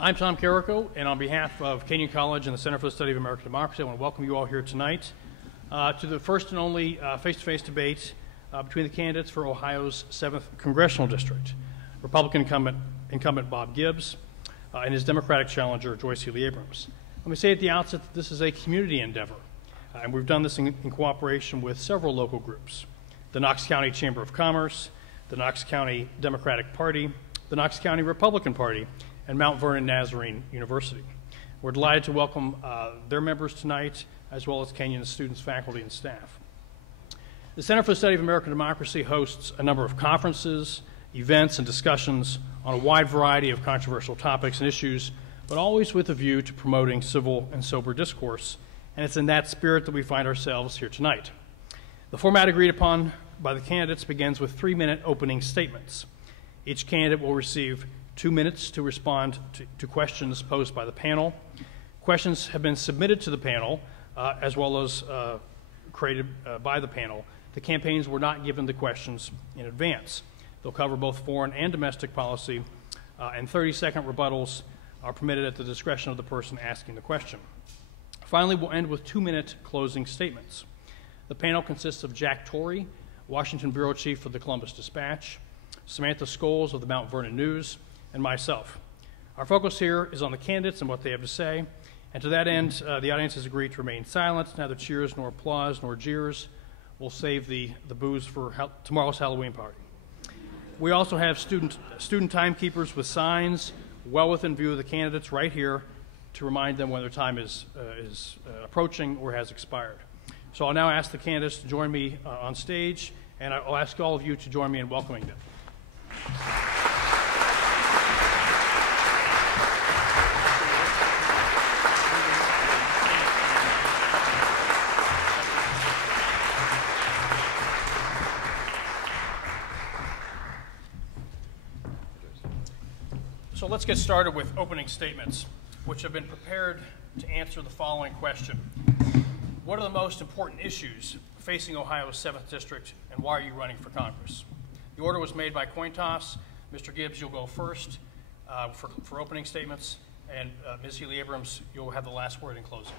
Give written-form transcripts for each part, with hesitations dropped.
I'm Tom Karako, and on behalf of Kenyon College and the Center for the Study of American Democracy, I want to welcome you all here tonight to the first and only face-to-face debate between the candidates for Ohio's 7th Congressional District, Republican incumbent Bob Gibbs and his Democratic challenger, Joyce Healy-Abrams. Let me say at the outset that this is a community endeavor, and we've done this in cooperation with several local groups: the Knox County Chamber of Commerce, the Knox County Democratic Party, the Knox County Republican Party, and Mount Vernon Nazarene University. We're delighted to welcome their members tonight, as well as Kenyon's students, faculty, and staff. The Center for the Study of American Democracy hosts a number of conferences, events, and discussions on a wide variety of controversial topics and issues, but always with a view to promoting civil and sober discourse, and it's in that spirit that we find ourselves here tonight. The format agreed upon by the candidates begins with 3-minute opening statements. Each candidate will receive 2 minutes to respond to questions posed by the panel. Questions have been submitted to the panel as well as created by the panel. The campaigns were not given the questions in advance. They'll cover both foreign and domestic policy, and 30-second rebuttals are permitted at the discretion of the person asking the question. Finally, we'll end with 2-minute closing statements. The panel consists of Jack Torry, Washington Bureau Chief for the Columbus Dispatch, Samantha Scoles of the Mount Vernon News, and myself. Our focus here is on the candidates and what they have to say, and to that end, the audience has agreed to remain silent. Neither cheers nor applause nor jeers. We'll save the booze for tomorrow's Halloween party. We also have student timekeepers with signs well within view of the candidates right here to remind them when their time is approaching or has expired. So I'll now ask the candidates to join me on stage, and I'll ask all of you to join me in welcoming them. So let's get started with opening statements, which have been prepared to answer the following question. What are the most important issues facing Ohio's 7th District, and why are you running for Congress? The order was made by coin toss. Mr. Gibbs, you'll go first for opening statements, and Ms. Healy-Abrams, you'll have the last word in closing.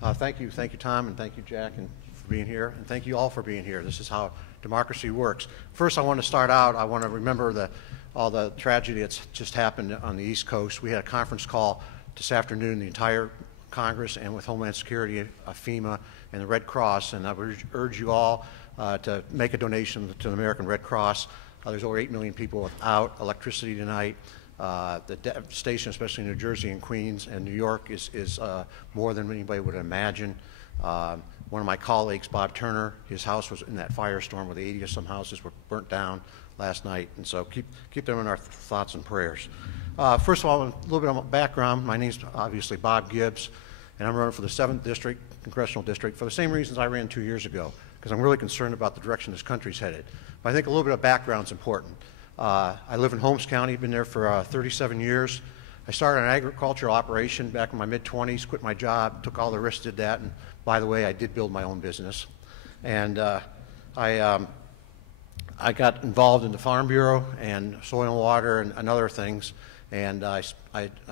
Thank you, Tom, and thank you, Jack, for being here, and thank you all for being here. This is how democracy works. First, I want to start out, I want to remember all the tragedy that's just happened on the East Coast. We had a conference call this afternoon, the entire Congress, and with Homeland Security, FEMA, and the Red Cross, and I would urge you all to make a donation to the American Red Cross. There's over 8 million people without electricity tonight. The devastation, especially in New Jersey and Queens and New York, is more than anybody would imagine. One of my colleagues, Bob Turner, his house was in that firestorm where the 80 or some houses were burnt down last night, and so keep them in our thoughts and prayers. First of all, a little bit of my background. My name's obviously Bob Gibbs, and I'm running for the 7th District, Congressional District, for the same reasons I ran 2 years ago, because I'm really concerned about the direction this country's headed. But I think a little bit of background is important. I live in Holmes County, been there for 37 years. I started an agricultural operation back in my mid-20s, quit my job, took all the risks, did that, and by the way, I did build my own business. And I got involved in the Farm Bureau and soil and water and other things, and I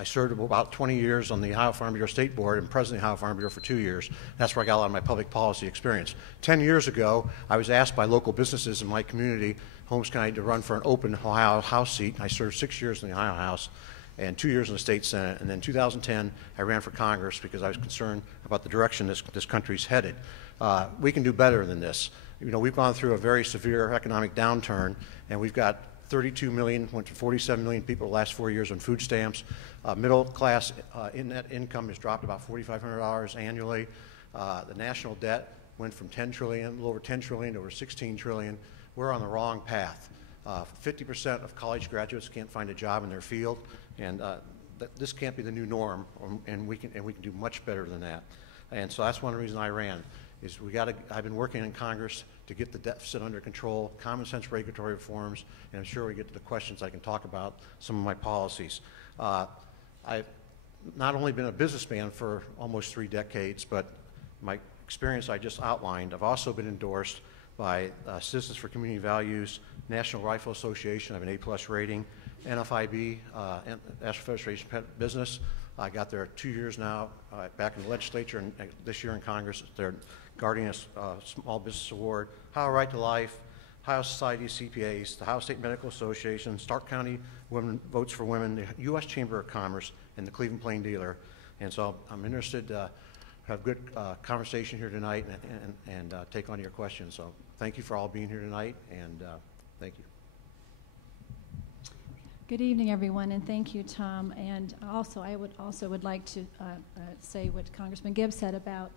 served about 20 years on the Ohio Farm Bureau State Board and president of the Ohio Farm Bureau for 2 years. That's where I got a lot of my public policy experience. 10 years ago, I was asked by local businesses in my community, Holmes County, to run for an open Ohio House seat. I served 6 years in the Ohio House and 2 years in the state Senate, and then in 2010 I ran for Congress because I was concerned about the direction this country's headed. We can do better than this. You know, we've gone through a very severe economic downturn, and we've got 32 million, went to 47 million people the last 4 years on food stamps. Middle class net income has dropped about $4,500 annually. The national debt went from 10 trillion, a little over 10 trillion to over 16 trillion. We're on the wrong path. 50% of college graduates can't find a job in their field, and this can't be the new norm, and we can do much better than that. And so that's one reason I ran. Is I've been working in Congress to get the deficit under control, common sense regulatory reforms, and I'm sure we get to the questions I can talk about some of my policies. I've not only been a businessman for almost 3 decades, but my experience I just outlined, I've also been endorsed by Citizens for Community Values, National Rifle Association. I have an A+ rating, NFIB, National Federation of Pet Business. I got there 2 years now, back in the legislature, and this year in Congress. They're guarding a Small Business Award, Ohio Right to Life, Ohio Society of CPAs, the Ohio State Medical Association, Stark County Women Votes for Women, the U.S. Chamber of Commerce, and the Cleveland Plain Dealer. And so I'm interested to have good conversation here tonight and take on your questions. So thank you for all being here tonight, and thank you. Good evening, everyone, and thank you, Tom. And also, I would like to say what Congressman Gibbs said about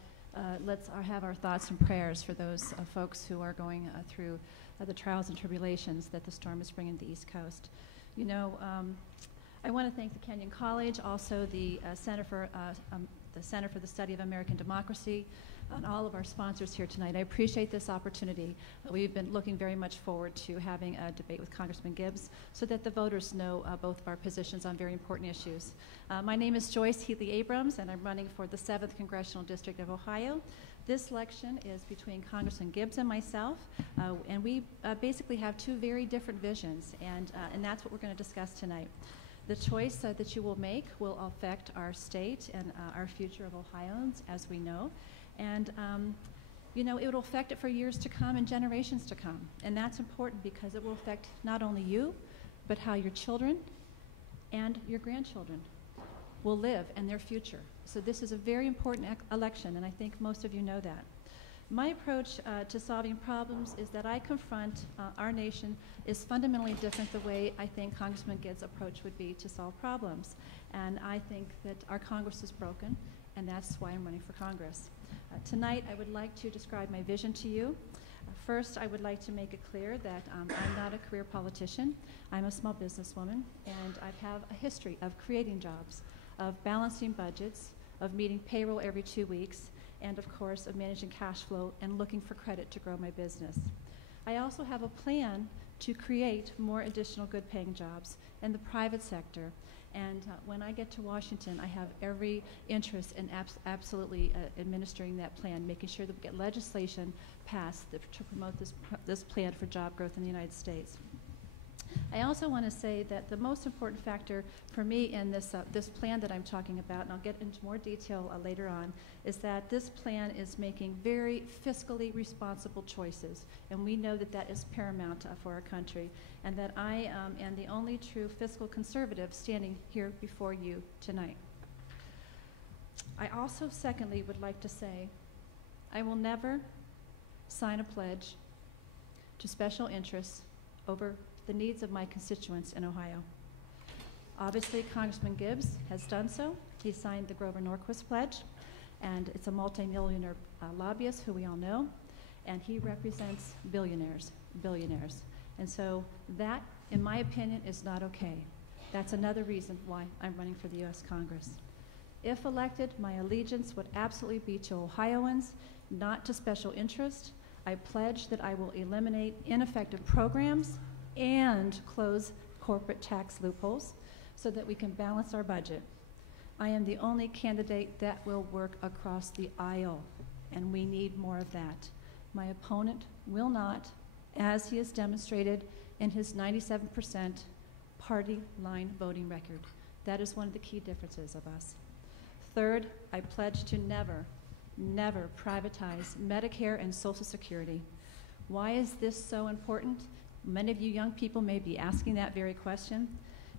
let's have our thoughts and prayers for those folks who are going through the trials and tribulations that the storm is bringing to the East Coast. You know, I want to thank the Kenyon College, also the Center for the Study of American Democracy, and all of our sponsors here tonight. I appreciate this opportunity. We've been looking very much forward to having a debate with Congressman Gibbs so that the voters know both of our positions on very important issues. My name is Joyce Healy-Abrams, and I'm running for the 7th Congressional District of Ohio. This election is between Congressman Gibbs and myself, and we basically have two very different visions, and that's what we're going to discuss tonight. The choice that you will make will affect our state and our future of Ohioans, as we know. And, you know, it will affect it for years to come and generations to come. And that's important because it will affect not only you, but how your children and your grandchildren will live and their future. So this is a very important election, and I think most of you know that. My approach to solving problems is that I confront our nation is fundamentally different the way I think Congressman Gibbs' approach would be to solve problems. And I think that our Congress is broken, and that's why I'm running for Congress. Tonight, I would like to describe my vision to you. First, I would like to make it clear that I'm not a career politician. I'm a small businesswoman, and I have a history of creating jobs, of balancing budgets, of meeting payroll every 2 weeks, and of course of managing cash flow and looking for credit to grow my business. I also have a plan to create more additional good paying jobs in the private sector. And when I get to Washington, I have every interest in absolutely administering that plan, making sure that we get legislation passed to promote this plan for job growth in the United States. I also want to say that the most important factor for me in this plan that I'm talking about, and I'll get into more detail later on, is that this plan is making very fiscally responsible choices, and we know that that is paramount for our country, and that I am the only true fiscal conservative standing here before you tonight. I also, secondly, would like to say I will never sign a pledge to special interests over the needs of my constituents in Ohio. Obviously, Congressman Gibbs has done so. He signed the Grover Norquist Pledge, and it's a multimillionaire lobbyist who we all know, and he represents billionaires. And so that, in my opinion, is not okay. That's another reason why I'm running for the U.S. Congress. If elected, my allegiance would absolutely be to Ohioans, not to special interest. I pledge that I will eliminate ineffective programs and close corporate tax loopholes so that we can balance our budget. I am the only candidate that will work across the aisle, and we need more of that. My opponent will not, as he has demonstrated in his 97% party line voting record. That is one of the key differences of us. Third, I pledge to never privatize Medicare and Social Security. Why is this so important? Many of you young people may be asking that very question.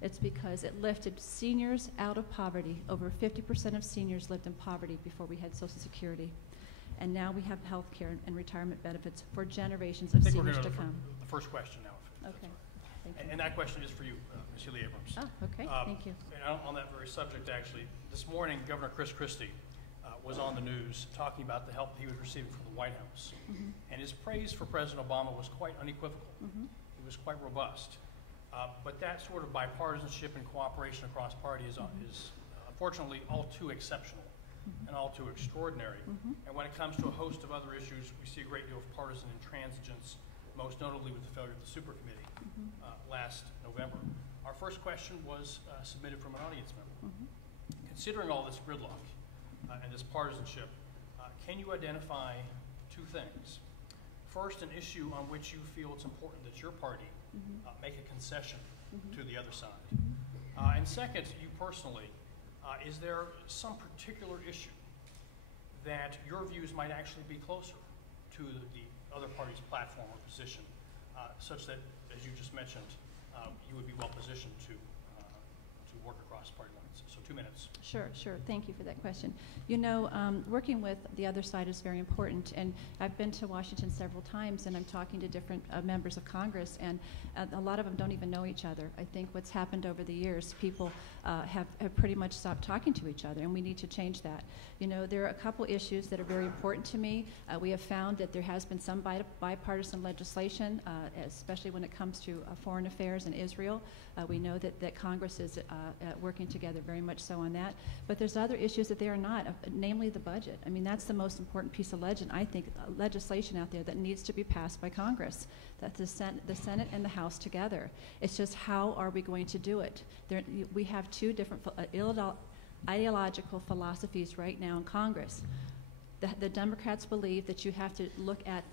It's because it lifted seniors out of poverty. Over 50% of seniors lived in poverty before we had Social Security. And now we have health care and retirement benefits for generations of seniors to come. The first question now. Okay. Thank you. And that question is for you, Ms. Healy-Abrams. Oh, okay. Thank you. And on that very subject, actually, this morning, Governor Chris Christie was on the news talking about the help he was receiving from the White House. Mm-hmm. And his praise for President Obama was quite unequivocal. Mm-hmm. It was quite robust. But that sort of bipartisanship and cooperation across parties is unfortunately all too exceptional and all too extraordinary. And when it comes to a host of other issues, we see a great deal of partisan intransigence, most notably with the failure of the super committee last November. Our first question was submitted from an audience member. Considering all this gridlock and this partisanship, can you identify two things? First, an issue on which you feel it's important that your party make a concession to the other side? And second, you personally, is there some particular issue that your views might actually be closer to the other party's platform or position, such that, as you just mentioned, you would be well positioned to work across party lines? So 2 minutes. Sure. Thank you for that question. You know, working with the other side is very important, and I've been to Washington several times, and I'm talking to different members of Congress, and a lot of them don't even know each other. I think what's happened over the years, people have pretty much stopped talking to each other, and we need to change that. You know, there are a couple issues that are very important to me. We have found that there has been some bipartisan legislation, especially when it comes to foreign affairs and Israel. We know that Congress is working together very much so on that. But there's other issues that they are not, namely the budget. I mean, that's the most important piece of legislation out there that needs to be passed by Congress. That's the Senate and the House together. It's just how are we going to do it? We have two different ideological philosophies right now in Congress. The Democrats believe that you have to look at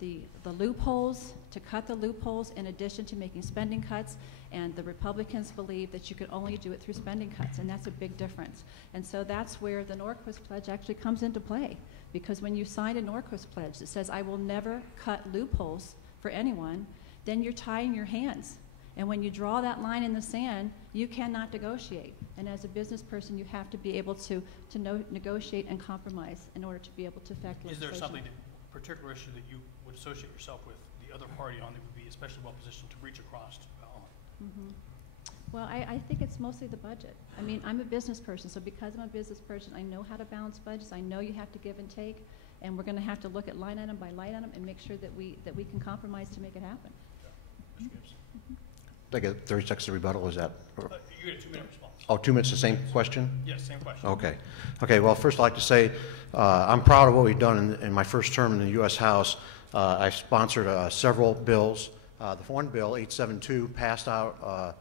the loopholes, to cut the loopholes in addition to making spending cuts, and the Republicans believe that you could only do it through spending cuts, and that's a big difference. And so that's where the Norquist Pledge actually comes into play, because when you sign a Norquist Pledge that says, I will never cut loopholes for anyone, then you're tying your hands. And when you draw that line in the sand, you cannot negotiate. And as a business person, you have to be able to negotiate and compromise in order to be able to affect legislation. Is there something, particular issue that you would associate yourself with the other party on that would be especially well positioned to reach across to on? Well, I think it's mostly the budget. I mean, I'm a business person, so because I'm a business person, I know how to balance budgets. I know you have to give and take, and we're going to have to look at line item by line item and make sure that we can compromise to make it happen. Yeah. Mr. Gibbs. I get 30 seconds to rebuttal, is that? You get a 2-minute response. Oh, 2 minutes, the same question? Yes, same question. Okay, well, first I'd like to say I'm proud of what we've done in my first term in the U.S. House. I sponsored several bills. The one bill, 872, passed out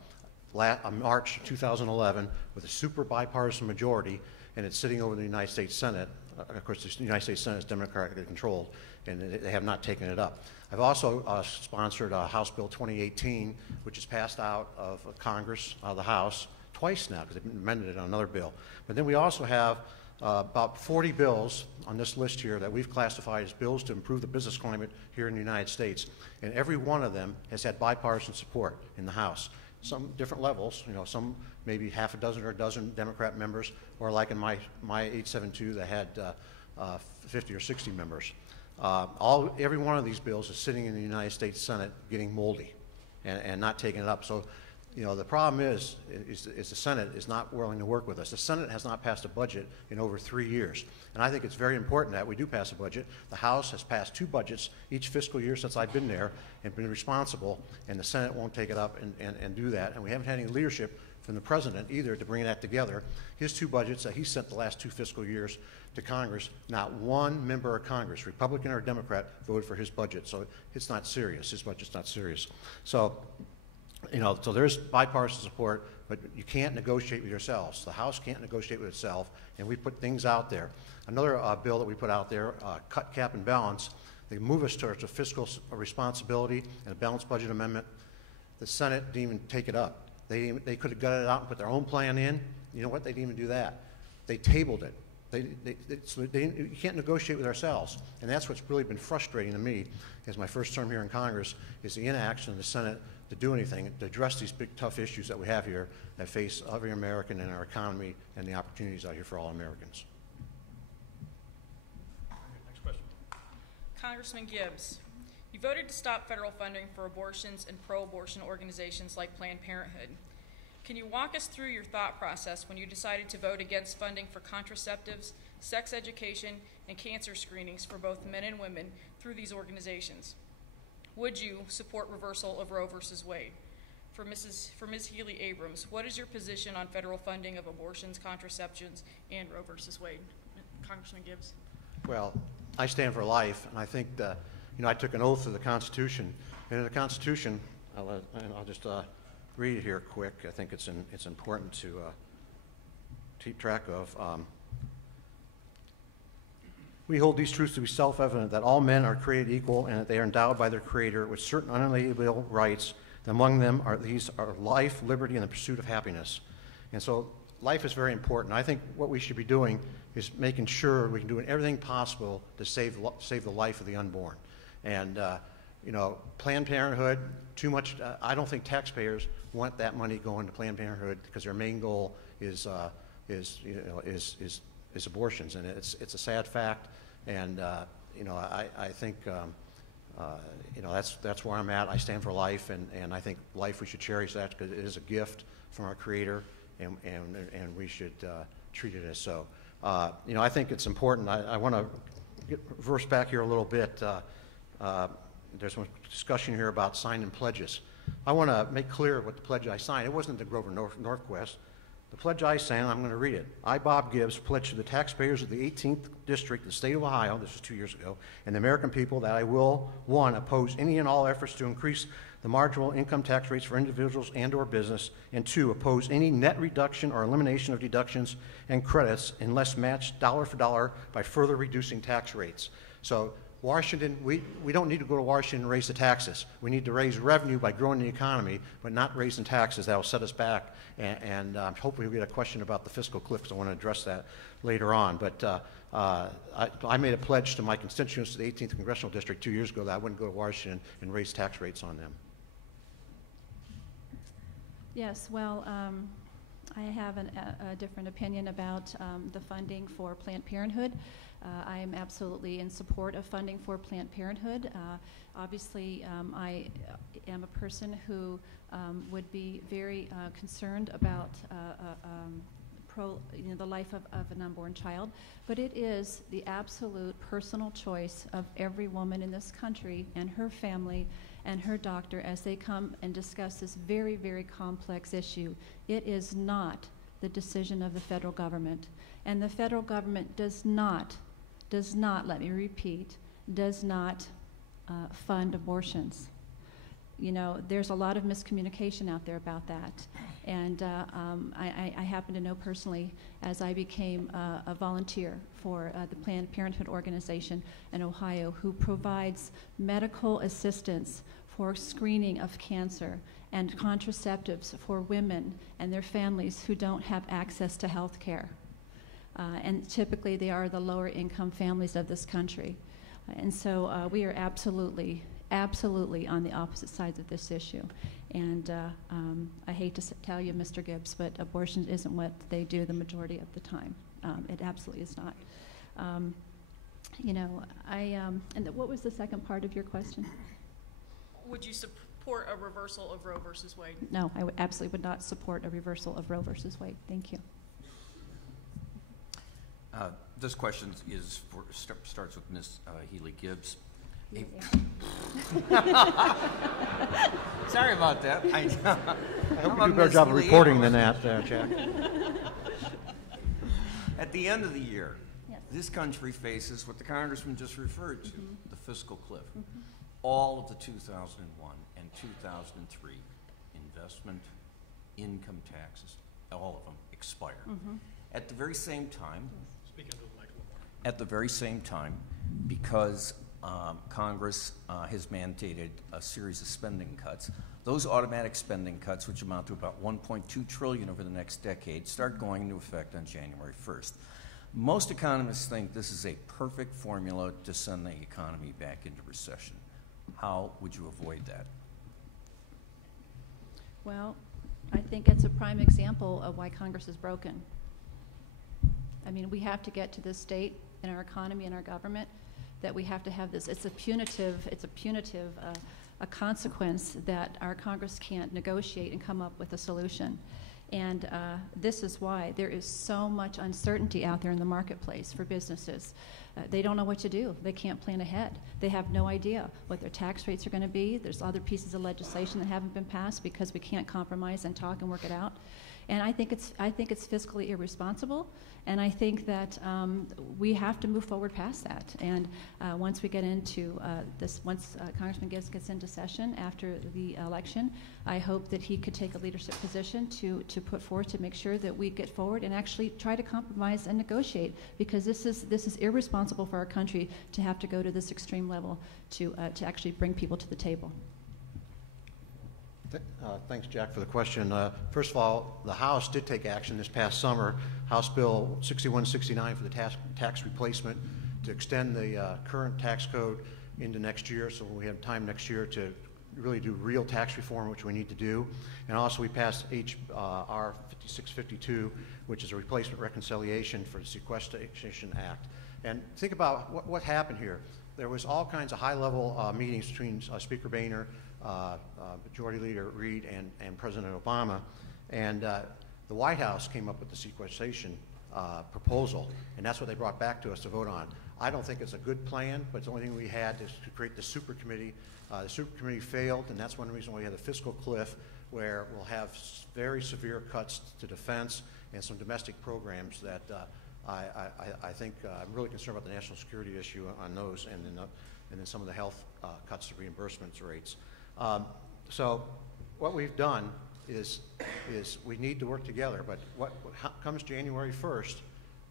March 2011 with a super bipartisan majority, and it's sitting over in the United States Senate. Of course, the United States Senate is democratically controlled, and they have not taken it up. I've also sponsored House Bill 2018, which is passed out of Congress, the House, twice now, because they've amended it on another bill. But then we also have about 40 bills on this list here that we've classified as bills to improve the business climate here in the United States. And every one of them has had bipartisan support in the House. Some different levels, you know, some maybe half a dozen or a dozen Democrat members, or like in my 872 that had 50 or 60 members. Every one of these bills is sitting in the United States Senate getting moldy and not taking it up. So, you know, the problem is the Senate is not willing to work with us. The Senate has not passed a budget in over 3 years. And I think it's very important that we do pass a budget. The House has passed 2 budgets each fiscal year since I've been there and been responsible, and the Senate won't take it up and do that. And we haven't had any leadership from the President either to bring that together. His 2 budgets that he sent the last 2 fiscal years to Congress, not one member of Congress, Republican or Democrat, voted for his budget. So it's not serious. His budget's not serious. So, you know, so there's bipartisan support, but you can't negotiate with yourselves. The House can't negotiate with itself, and we put things out there. Another bill that we put out there, cut, cap, and balance. They move us towards a fiscal responsibility and a balanced budget amendment. The Senate didn't even take it up. They could have got it out and put their own plan in. You know what? They didn't even do that. They tabled it. You can't negotiate with ourselves, and that's what's really been frustrating to me as my first term here in Congress is the inaction of the Senate to do anything to address these big, tough issues that we have here that face every American in our economy and the opportunities out here for all Americans. Next question. Congressman Gibbs, you voted to stop federal funding for abortions and pro-abortion organizations like Planned Parenthood. Can you walk us through your thought process when you decided to vote against funding for contraceptives, sex education, and cancer screenings for both men and women through these organizations? Would you support reversal of Roe v. Wade? For Ms. Healy-Abrams, what is your position on federal funding of abortions, contraceptions, and Roe v. Wade? Congressman Gibbs. Well, I stand for life, and I think that, you know, I took an oath to the Constitution, and in the Constitution, I'll just read it here quick. I think it's important to keep track of. We hold these truths to be self-evident, that all men are created equal and that they are endowed by their Creator with certain unalienable rights, Among them are these are life, liberty, and the pursuit of happiness. And so life is very important. I think what we should be doing is making sure we can do everything possible to save the life of the unborn. And you know, Planned Parenthood, too much. I don't think taxpayers want that money going to Planned Parenthood because their main goal is abortions, and it's a sad fact. And you know, I think you know, that's where I'm at. I stand for life, and I think life, we should cherish that because it is a gift from our Creator, and we should treat it as so. You know, I think it's important. I want to reverse back here a little bit. There's some discussion here about signing pledges. I want to make clear what the pledge I signed. It wasn't the Grover Northwest. The pledge I signed, I'm going to read it. I, Bob Gibbs, pledge to the taxpayers of the 18th District, the state of Ohio, this was 2 years ago, and the American people that I will, 1, oppose any and all efforts to increase the marginal income tax rates for individuals and or business, and 2, oppose any net reduction or elimination of deductions and credits unless matched dollar for dollar by further reducing tax rates. So Washington, we don't need to go to Washington and raise the taxes. We need to raise revenue by growing the economy, but not raising taxes. That will set us back. And hopefully we'll get a question about the fiscal cliff, because I want to address that later on. But I made a pledge to my constituents to the 18th Congressional District 2 years ago that I wouldn't go to Washington and raise tax rates on them. Yes, well, I have a different opinion about the funding for Planned Parenthood. I am absolutely in support of funding for Planned Parenthood. Obviously, I am a person who would be very concerned about the life of an unborn child, but it is the absolute personal choice of every woman in this country and her family and her doctor as they come and discuss this very, very complex issue. It is not the decision of the federal government, and the federal government does not, let me repeat, does not fund abortions. You know, there's a lot of miscommunication out there about that. And I happen to know personally, as I became a volunteer for the Planned Parenthood organization in Ohio, who provides medical assistance for screening of cancer and contraceptives for women and their families who don't have access to health care. And typically they are the lower income families of this country. And so we are absolutely on the opposite sides of this issue. And I hate to tell you, Mr. Gibbs, but abortion isn't what they do the majority of the time. It absolutely is not. You know, and what was the second part of your question? Would you support a reversal of Roe versus Wade? No, I absolutely would not support a reversal of Roe versus Wade. Thank you. This question starts with Ms. Healy-Gibbs. Yeah. Sorry about that. I hope you do a better job of reporting than that, Jack. At the end of the year, Yes. this country faces what the Congressman just referred to, the fiscal cliff. Mm-hmm. All of the 2001 and 2003 investment, income taxes, all of them expire. Mm-hmm. At the very same time, Speak into the mic a little more. at the very same time, because Congress has mandated a series of spending cuts, those automatic spending cuts, which amount to about $1.2 trillion over the next decade, start going into effect on January 1st. Most economists think this is a perfect formula to send the economy back into recession. How would you avoid that? Well, I think it's a prime example of why Congress is broken. I mean, we have to get to this state in our economy and our government that we have to have this. It's a punitive a consequence that our Congress can't negotiate and come up with a solution. And this is why there is so much uncertainty out there in the marketplace for businesses. They don't know what to do. They can't plan ahead. They have no idea what their tax rates are going to be. There's other pieces of legislation that haven't been passed because we can't compromise and talk and work it out. And I think it's fiscally irresponsible, and I think that we have to move forward past that. And once we get into once Congressman Gibbs gets into session after the election, I hope that he could take a leadership position to put forth to make sure that we get forward and actually try to compromise and negotiate, because this is irresponsible for our country to have to go to this extreme level to actually bring people to the table. Thanks, Jack, for the question. First of all, the House did take action this past summer. House Bill 6169 for the tax replacement to extend the current tax code into next year, so we have time next year to really do real tax reform, which we need to do. And also we passed H.R. 5652, which is a replacement reconciliation for the Sequestration Act. And think about what happened here. There was all kinds of high-level meetings between Speaker Boehner, Majority Leader Reid, and President Obama, and the White House came up with the sequestration proposal, and that's what they brought back to us to vote on. I don't think it's a good plan, but it's the only thing we had is to create the super committee. The super committee failed, and that's one reason why we had the fiscal cliff, where we'll have very severe cuts to defense and some domestic programs that I think I'm really concerned about the national security issue on those, and then some of the health cuts to reimbursements rates. So what we've done is we need to work together, but what comes January 1st,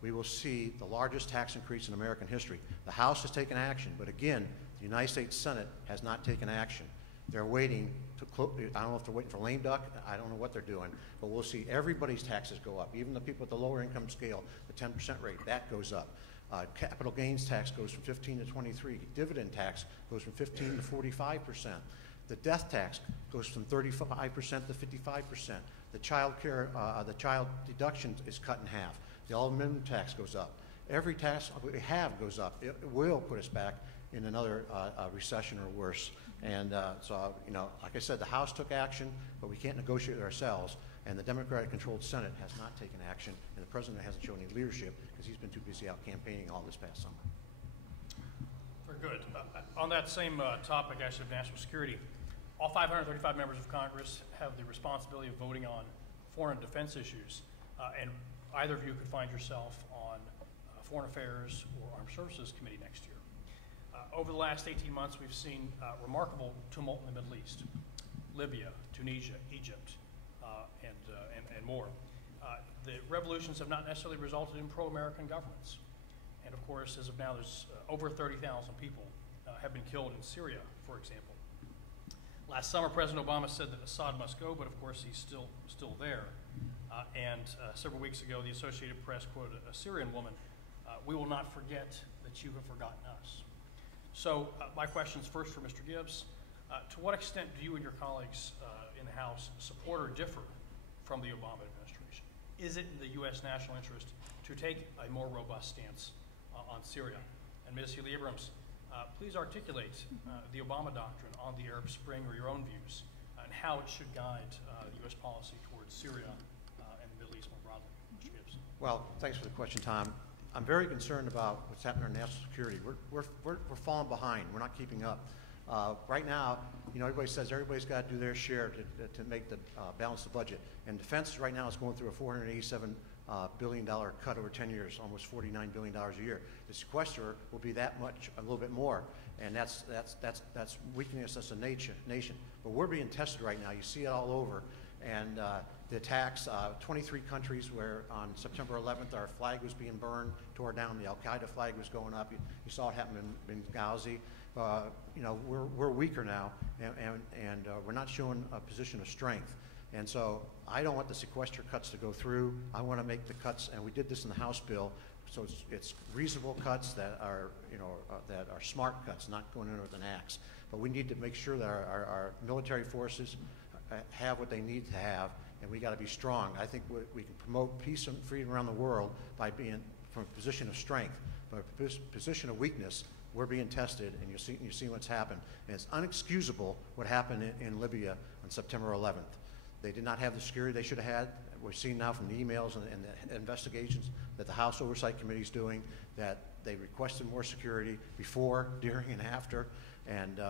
we will see the largest tax increase in American history. The House has taken action, but again, the United States Senate has not taken action. They're waiting to I don't know if they're waiting for lame duck, I don't know what they're doing, but we'll see everybody's taxes go up, even the people at the lower income scale, the 10% rate, that goes up. Capital gains tax goes from 15 to 23. Dividend tax goes from 15 to 45%. The death tax goes from 35% to 55%. The child deduction is cut in half. The all-in minimum tax goes up. Every tax we have goes up. It will put us back in another recession or worse. And so, you know, like I said, the House took action, but we can't negotiate it ourselves. And the Democratic-controlled Senate has not taken action, and the President hasn't shown any leadership because he's been too busy out campaigning all this past summer. Very good. On that same topic, actually, of national security, all 535 members of Congress have the responsibility of voting on foreign defense issues, and either of you could find yourself on Foreign Affairs or Armed Services Committee next year. Over the last 18 months, we've seen remarkable tumult in the Middle East: Libya, Tunisia, Egypt, and more. The revolutions have not necessarily resulted in pro-American governments. And of course, as of now, there's over 30,000 people have been killed in Syria, for example. Last summer, President Obama said that Assad must go, but of course he's still there. And several weeks ago, the Associated Press quoted a Syrian woman, "We will not forget that you have forgotten us." So my question's first for Mr. Gibbs. To what extent do you and your colleagues in the House support or differ from the Obama administration? Is it in the U.S. national interest to take a more robust stance on Syria? And Ms. Healy-Abrams, please articulate the Obama doctrine on the Arab Spring, or your own views, and how it should guide the U.S. policy towards Syria and the Middle East more broadly. Mr. Gibbs. Well, thanks for the question, Tom. I'm very concerned about what's happening in our national security. We're falling behind. We're not keeping up. Right now, you know, everybody says everybody's got to do their share to make the balance the budget. And defense right now is going through a $487 billion cut over 10 years, almost $49 billion a year. The sequester will be that much, a little bit more, and that's weakening us as a nation. But we're being tested right now. You see it all over, and the attacks, 23 countries where on September 11th our flag was being burned, tore down, the Al-Qaeda flag was going up. You saw it happen in Benghazi. You know, we're weaker now, and we're not showing a position of strength. And so I don't want the sequester cuts to go through. I want to make the cuts, and we did this in the House bill, so it's reasonable cuts that are, you know, that are smart cuts, not going in with an axe. But we need to make sure that our military forces have what they need to have, and we got to be strong. I think we can promote peace and freedom around the world by being from a position of strength, but a position of weakness. We're being tested, and you see what's happened. And it's unexcusable what happened in Libya on September 11th. They did not have the security they should have had. We're seeing now from the emails and the investigations that the House Oversight Committee is doing that they requested more security before, during, and after. And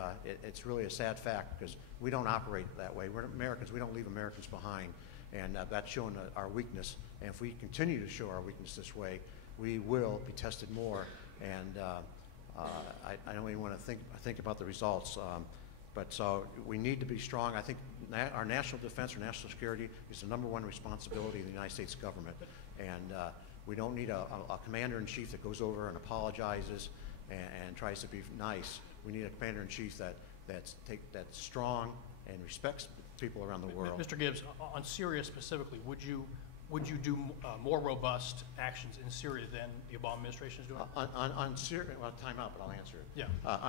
it's really a sad fact because we don't operate that way. We're Americans. We don't leave Americans behind. And that's showing our weakness. And if we continue to show our weakness this way, we will be tested more. And I don't even want to think about the results. But so we need to be strong. I think our national defense or national security is the #1 responsibility of the United States government. And we don't need a commander-in-chief that goes over and apologizes and tries to be nice. We need a commander-in-chief that's strong and respects people around the world. Mr. Gibbs, on Syria specifically, would you do more robust actions in Syria than the Obama administration is doing? On Syria, well, time out, but I'll answer it. Yeah.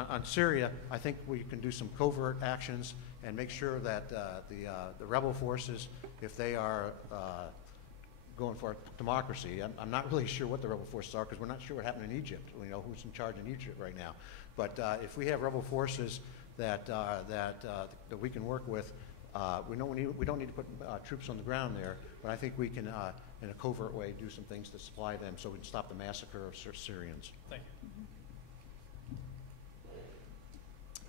On Syria, I think we can do some covert actions and make sure that the rebel forces, if they are going for democracy, I'm not really sure what the rebel forces are because we're not sure what happened in Egypt. We know who's in charge in Egypt right now. But if we have rebel forces that we can work with, we don't need to put troops on the ground there, but I think we can, in a covert way, do some things to supply them so we can stop the massacre of Syrians. Thank you.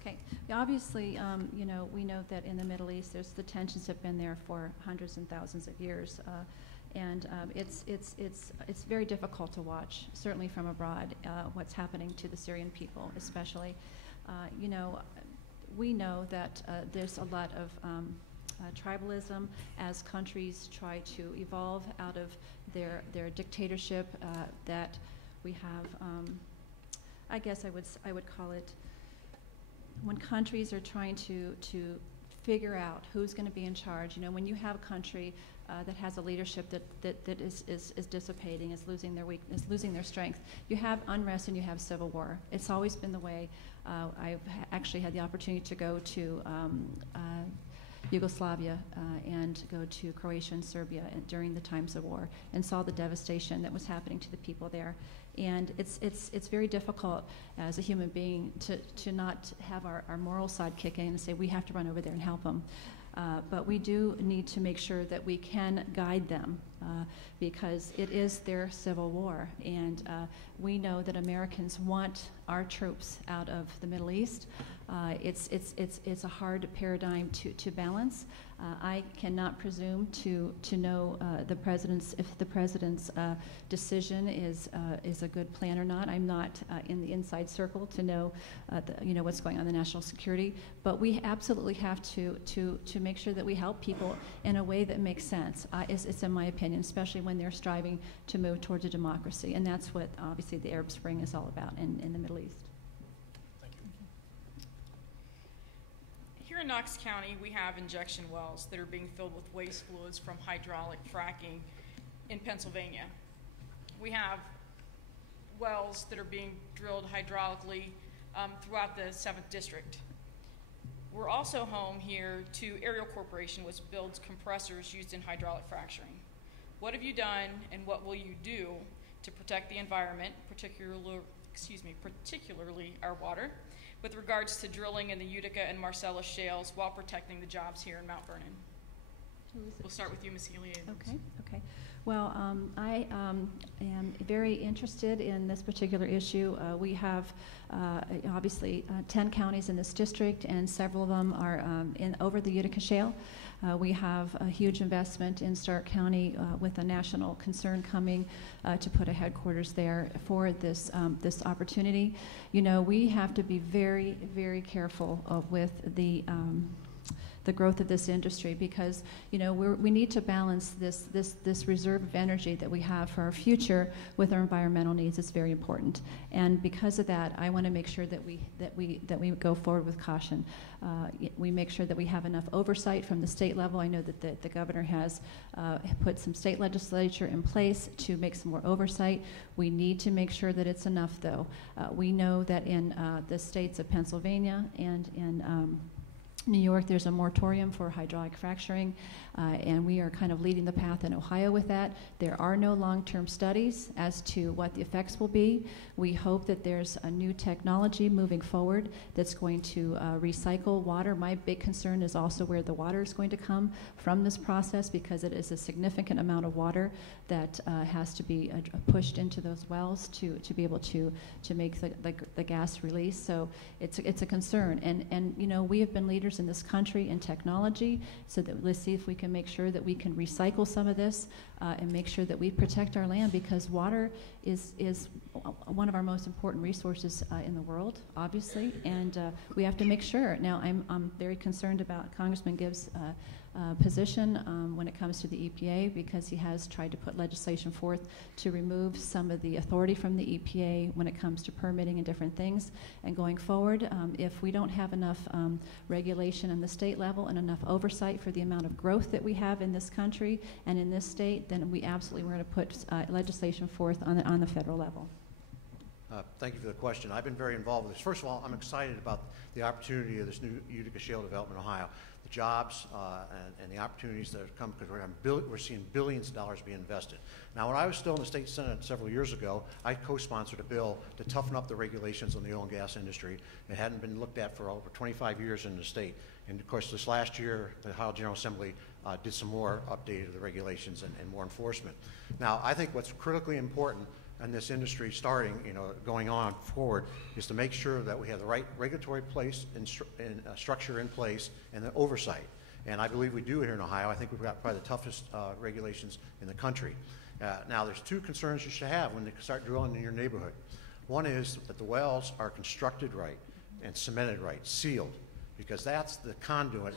Okay. Yeah, obviously, you know, we know that in the Middle East, the tensions have been there for hundreds and thousands of years, and it's very difficult to watch, certainly from abroad, what's happening to the Syrian people, especially. You know, we know that there's a lot of tribalism as countries try to evolve out of their dictatorship. That we have, I guess I would call it, when countries are trying to figure out who's going to be in charge. You know, when you have a country that has a leadership that is dissipating, is losing their weakness, losing their strength, you have unrest and you have civil war. It's always been the way. I've actually had the opportunity to go to Yugoslavia and go to Croatia and Serbia during the times of war, and saw the devastation that was happening to the people there. And it's very difficult as a human being to not have our moral side kick in and say we have to run over there and help them. But we do need to make sure that we can guide them because it is their civil war. And we know that Americans want our troops out of the Middle East. It's a hard paradigm to balance. I cannot presume to know if the president's decision is a good plan or not. I'm not in the inside circle to know what's going on in the national security. But we absolutely have to make sure that we help people in a way that makes sense. It's in my opinion, especially when they're striving to move towards a democracy, and that's what obviously the Arab Spring is all about in the Middle East. Thank you. Here in Knox County, we have injection wells that are being filled with waste fluids from hydraulic fracking in Pennsylvania. We have wells that are being drilled hydraulically throughout the 7th District. We're also home here to Ariel Corporation, which builds compressors used in hydraulic fracturing. What have you done and what will you do to protect the environment, particularly our water, with regards to drilling in the Utica and Marcellus shales while protecting the jobs here in Mount Vernon? We'll start with you, Ms. Healy-Abrams. Okay. Well, I am very interested in this particular issue. We have obviously 10 counties in this district, and several of them are over the Utica Shale. We have a huge investment in Stark County with a national concern coming to put a headquarters there for this opportunity. You know, we have to be very, very careful with the growth of this industry because, you know, we need to balance this reserve of energy that we have for our future with our environmental needs. It's very important, and because of that, I want to make sure that we go forward with caution. We make sure that we have enough oversight from the state level. I know that the governor has put some state legislature in place to make some more oversight. We need to make sure that it's enough, though. We know that in the states of Pennsylvania and in New York, there's a moratorium for hydraulic fracturing, and we are kind of leading the path in Ohio with that. There are no long-term studies as to what the effects will be. We hope that there's a new technology moving forward that's going to recycle water. My big concern is also where the water is going to come from this process because it is a significant amount of water that has to be pushed into those wells to be able to make the gas release. So it's a concern, and you know, we have been leaders in this country in technology, so that let's see if we can make sure that we can recycle some of this and make sure that we protect our land, because water is one of our most important resources in the world, obviously, and we have to make sure. Now, I'm very concerned about Congressman Gibbs' position when it comes to the EPA, because he has tried to put legislation forth to remove some of the authority from the EPA when it comes to permitting and different things. And going forward, if we don't have enough regulation on the state level and enough oversight for the amount of growth that we have in this country and in this state, then we absolutely we're going to put legislation forth on the federal level. Thank you for the question. I've been very involved with this. First of all, I'm excited about the opportunity of this new Utica Shale development in Ohio, the jobs and the opportunities that have come, because we're seeing billions of dollars being invested. Now, when I was still in the state Senate several years ago, I co-sponsored a bill to toughen up the regulations on the oil and gas industry. It hadn't been looked at for over 25 years in the state. And of course, this last year, the Ohio General Assembly did some more updated of the regulations and more enforcement. Now, I think what's critically important in this industry starting, going on forward, is to make sure that we have the right regulatory place and structure in place and the oversight. And I believe we do here in Ohio. I think we've got probably the toughest regulations in the country. Now, there's two concerns you should have when they start drilling in your neighborhood. One is that the wells are constructed right and cemented right, sealed, because that's the conduit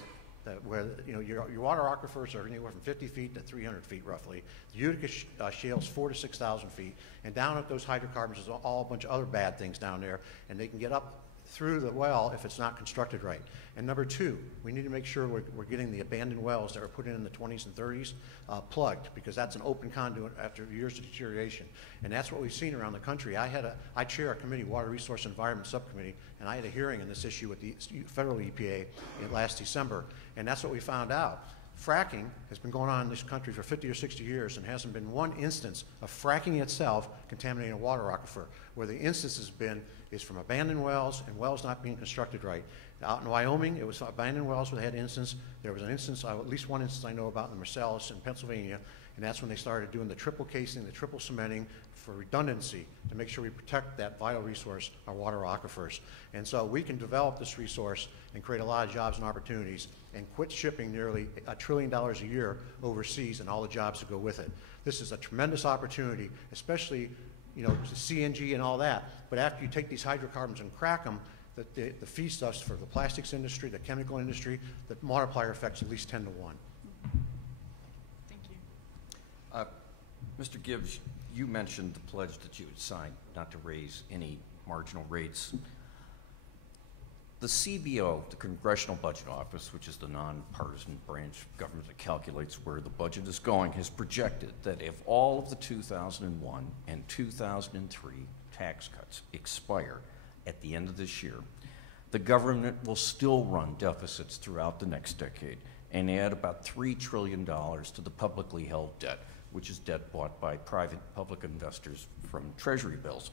where your water aquifers are anywhere from 50 feet to 300 feet roughly. The Utica shale's 4,000 to 6,000 feet, and down at those hydrocarbons is all a bunch of other bad things down there, and they can get up through the well if it's not constructed right. And number two, we need to make sure we're getting the abandoned wells that were put in the 20s and 30s plugged, because that's an open conduit after years of deterioration. And that's what we've seen around the country. I chair a committee, Water Resource and Environment Subcommittee, and I had a hearing on this issue with the federal EPA last December, and that's what we found out. Fracking has been going on in this country for 50 or 60 years and hasn't been one instance of fracking itself contaminating a water aquifer. Where the instance has been is from abandoned wells and wells not being constructed right. Out in Wyoming, it was abandoned wells where they had instance. There was an instance, at least one instance I know about in the Marcellus in Pennsylvania, and that's when they started doing the triple casing, the triple cementing for redundancy to make sure we protect that vital resource, our water aquifers. And so we can develop this resource and create a lot of jobs and opportunities and quit shipping nearly $1 trillion a year overseas and all the jobs that go with it. This is a tremendous opportunity, especially CNG and all that. But after you take these hydrocarbons and crack them, the feedstuffs for the plastics industry, the chemical industry, the multiplier effect's at least 10 to 1. Thank you. Mr. Gibbs, you mentioned the pledge that you had signed not to raise any marginal rates. The CBO, the Congressional Budget Office, which is the nonpartisan branch of government that calculates where the budget is going, has projected that if all of the 2001 and 2003 tax cuts expire at the end of this year, the government will still run deficits throughout the next decade and add about $3 trillion to the publicly held debt, which is debt bought by private public investors from treasury bills.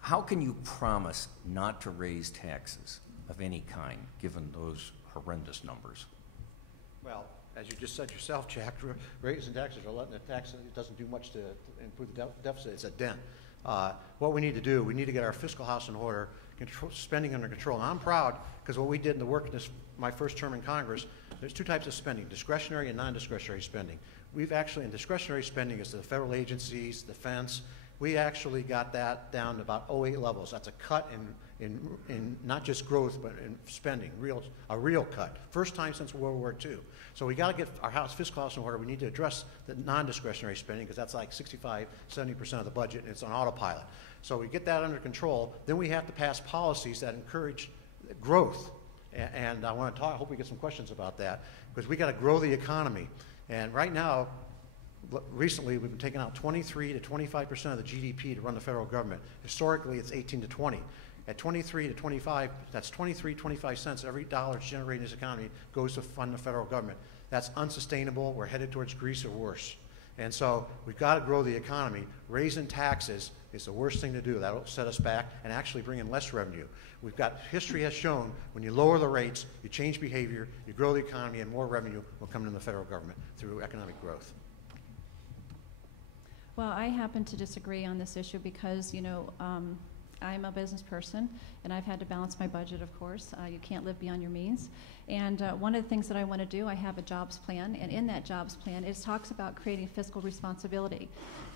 How can you promise not to raise taxes of any kind, given those horrendous numbers? Well, as you just said yourself, Jack, raising taxes or letting the tax, it doesn't do much to improve the deficit. It's a dent. What we need to do, we need to get our fiscal house in order, spending under control. And I'm proud, because what we did in the work in my first term in Congress, there's two types of spending, discretionary and non-discretionary spending. We've actually, in discretionary spending, is the federal agencies, defense. We actually got that down to about 08 levels. That's a cut in not just growth, but in spending, a real cut. First time since World War II. So we got to get our fiscal house in order. We need to address the non-discretionary spending, because that's like 65, 70% of the budget, and it's on autopilot. So we get that under control. Then we have to pass policies that encourage growth. And I want to talk, I hope we get some questions about that, because we got to grow the economy. And right now, recently, we've been taking out 23 to 25% of the GDP to run the federal government. Historically, it's 18 to 20. At 23 to 25, that's 25 cents. Every dollar generated in this economy goes to fund the federal government. That's unsustainable. We're headed towards Greece or worse. And so we've got to grow the economy. Raising taxes is the worst thing to do. That'll set us back and actually bring in less revenue. History has shown when you lower the rates, you change behavior, you grow the economy, and more revenue will come in the federal government through economic growth. Well, I happen to disagree on this issue because, I'm a business person, and I've had to balance my budget, of course. You can't live beyond your means. And one of the things that I want to do, I have a jobs plan, and in that jobs plan, it talks about creating fiscal responsibility.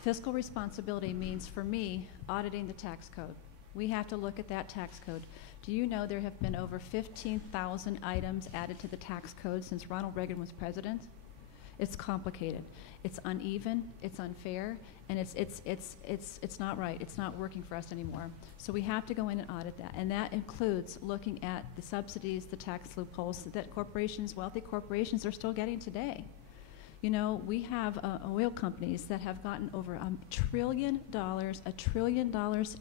Fiscal responsibility means, for me, auditing the tax code. We have to look at that tax code Do you know there have been over 15,000 items added to the tax code since Ronald Reagan was president? It's complicated. It's uneven, it's unfair, and it's not right. It's not working for us anymore. So we have to go in and audit that, and that includes looking at the subsidies, the tax loopholes that corporations, wealthy corporations, are still getting today. You know, we have oil companies that have gotten over $1 trillion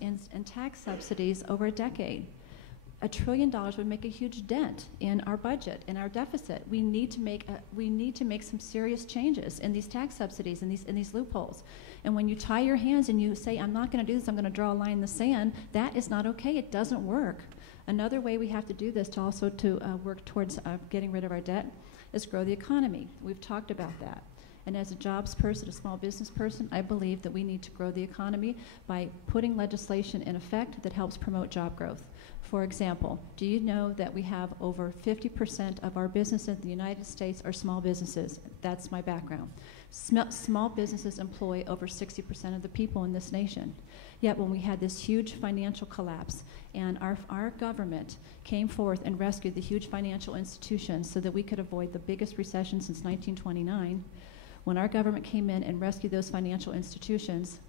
in tax subsidies over a decade. $1 trillion would make a huge dent in our budget, in our deficit. We need to make some serious changes in these tax subsidies and these loopholes. And when you tie your hands and you say, I'm not going to do this, I'm going to draw a line in the sand, that is not okay. It doesn't work. Another way we have to do this to also work towards getting rid of our debt is grow the economy. We've talked about that. And as a jobs person, a small business person, I believe that we need to grow the economy by putting legislation in effect that helps promote job growth. For example, do you know that we have over 50% of our businesses in the United States are small businesses? That's my background. Small businesses employ over 60% of the people in this nation. Yet when we had this huge financial collapse and our government came forth and rescued the huge financial institutions so that we could avoid the biggest recession since 1929, when our government came in and rescued those financial institutions,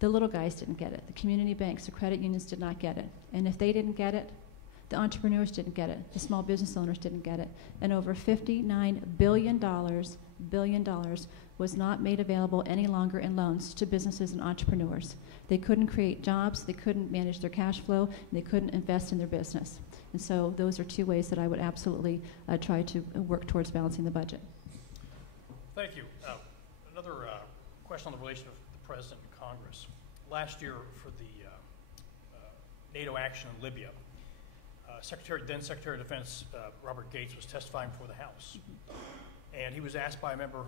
the little guys didn't get it. The community banks, the credit unions did not get it. And if they didn't get it, the entrepreneurs didn't get it. The small business owners didn't get it. And over $59 billion was not made available any longer in loans to businesses and entrepreneurs. They couldn't create jobs, they couldn't manage their cash flow, and they couldn't invest in their business. And so those are two ways that I would absolutely try to work towards balancing the budget. Thank you. Another question on the relation of the President and Congress. Last year for the NATO action in Libya, then Secretary of Defense Robert Gates was testifying before the House. And he was asked by a member,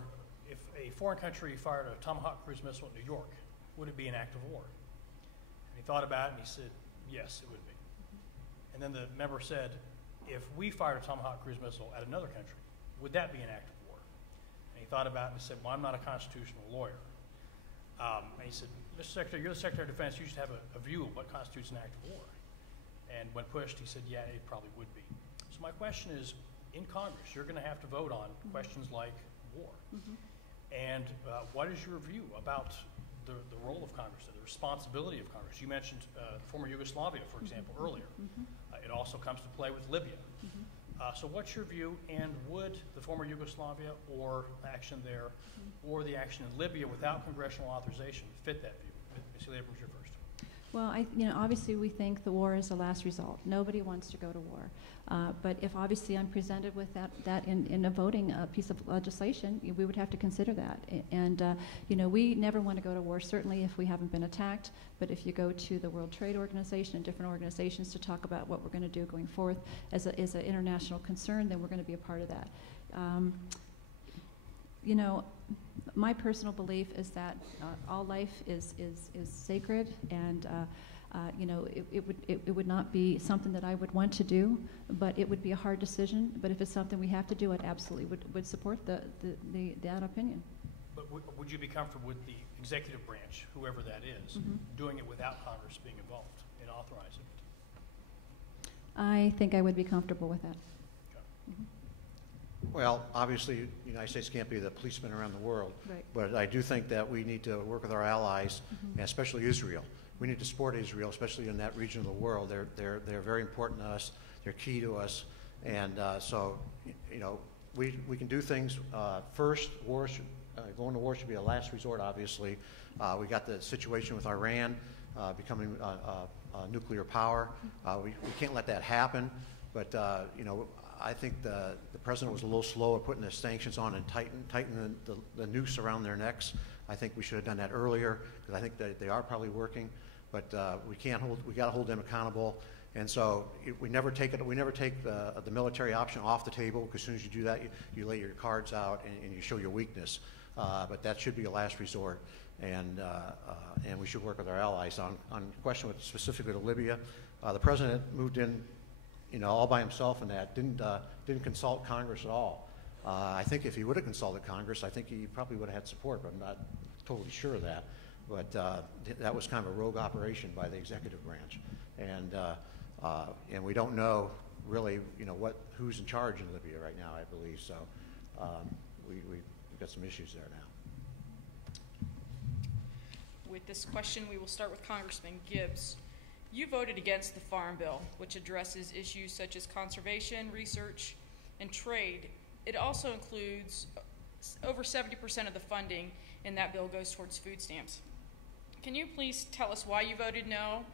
if a foreign country fired a Tomahawk cruise missile at New York, would it be an act of war? And he thought about it and he said, yes, it would be. And then the member said, if we fired a Tomahawk cruise missile at another country, would that be an act of war? And he thought about it and he said, well, I'm not a constitutional lawyer. And he said, Mr. Secretary, you're the Secretary of Defense, you should have a view of what constitutes an act of war. And when pushed, he said, yeah, it probably would be. So my question is, in Congress, you're going to have to vote on questions like war. And what is your view about the role of Congress, the responsibility of Congress? You mentioned former Yugoslavia, for example, earlier. It also comes to play with Libya. So what's your view, and would the former Yugoslavia or action there or the action in Libya without congressional authorization fit that view? Ms. Healy-Abrams, you're first. Well, obviously we think the war is the last result. Nobody wants to go to war. But if obviously I'm presented with that in a voting piece of legislation, we would have to consider that. And we never want to go to war, certainly if we haven't been attacked. But if you go to the World Trade Organization and different organizations to talk about what we're going to do going forth as an international concern, then we're going to be a part of that. My personal belief is that all life is sacred, and it would not be something that I would want to do, but it would be a hard decision. But if it's something we have to do, I'd absolutely would support that opinion. But would you be comfortable with the executive branch, whoever that is, doing it without Congress being involved in authorizing it? I think I would be comfortable with that. Well, obviously, the United States can't be the policeman around the world, Right. but I do think that we need to work with our allies, and especially Israel. We need to support Israel, especially in that region of the world. They're very important to us. They're key to us, and so we can do things. First, going to war should be a last resort. Obviously, we got the situation with Iran becoming a nuclear power. We can't let that happen, but I think the president was a little slow at putting the sanctions on and tightening the noose around their necks. I think we should have done that earlier, because I think that they are probably working, but we got to hold them accountable. And so we never take the military option off the table, because as soon as you do that, you lay your cards out and you show your weakness. But that should be a last resort, and we should work with our allies. On the question specifically to Libya, the president moved in all by himself, and that didn't consult Congress at all. I think if he would have consulted Congress, I think he probably would have had support, but I'm not totally sure of that. But that was kind of a rogue operation by the executive branch. And And we don't know really, who's in charge in Libya right now, I believe. So we've got some issues there now. With this question, we will start with Congressman Gibbs. You voted against the Farm Bill, which addresses issues such as conservation, research, and trade. It also includes over 70% of the funding in that bill goes towards food stamps. Can you please tell us why you voted no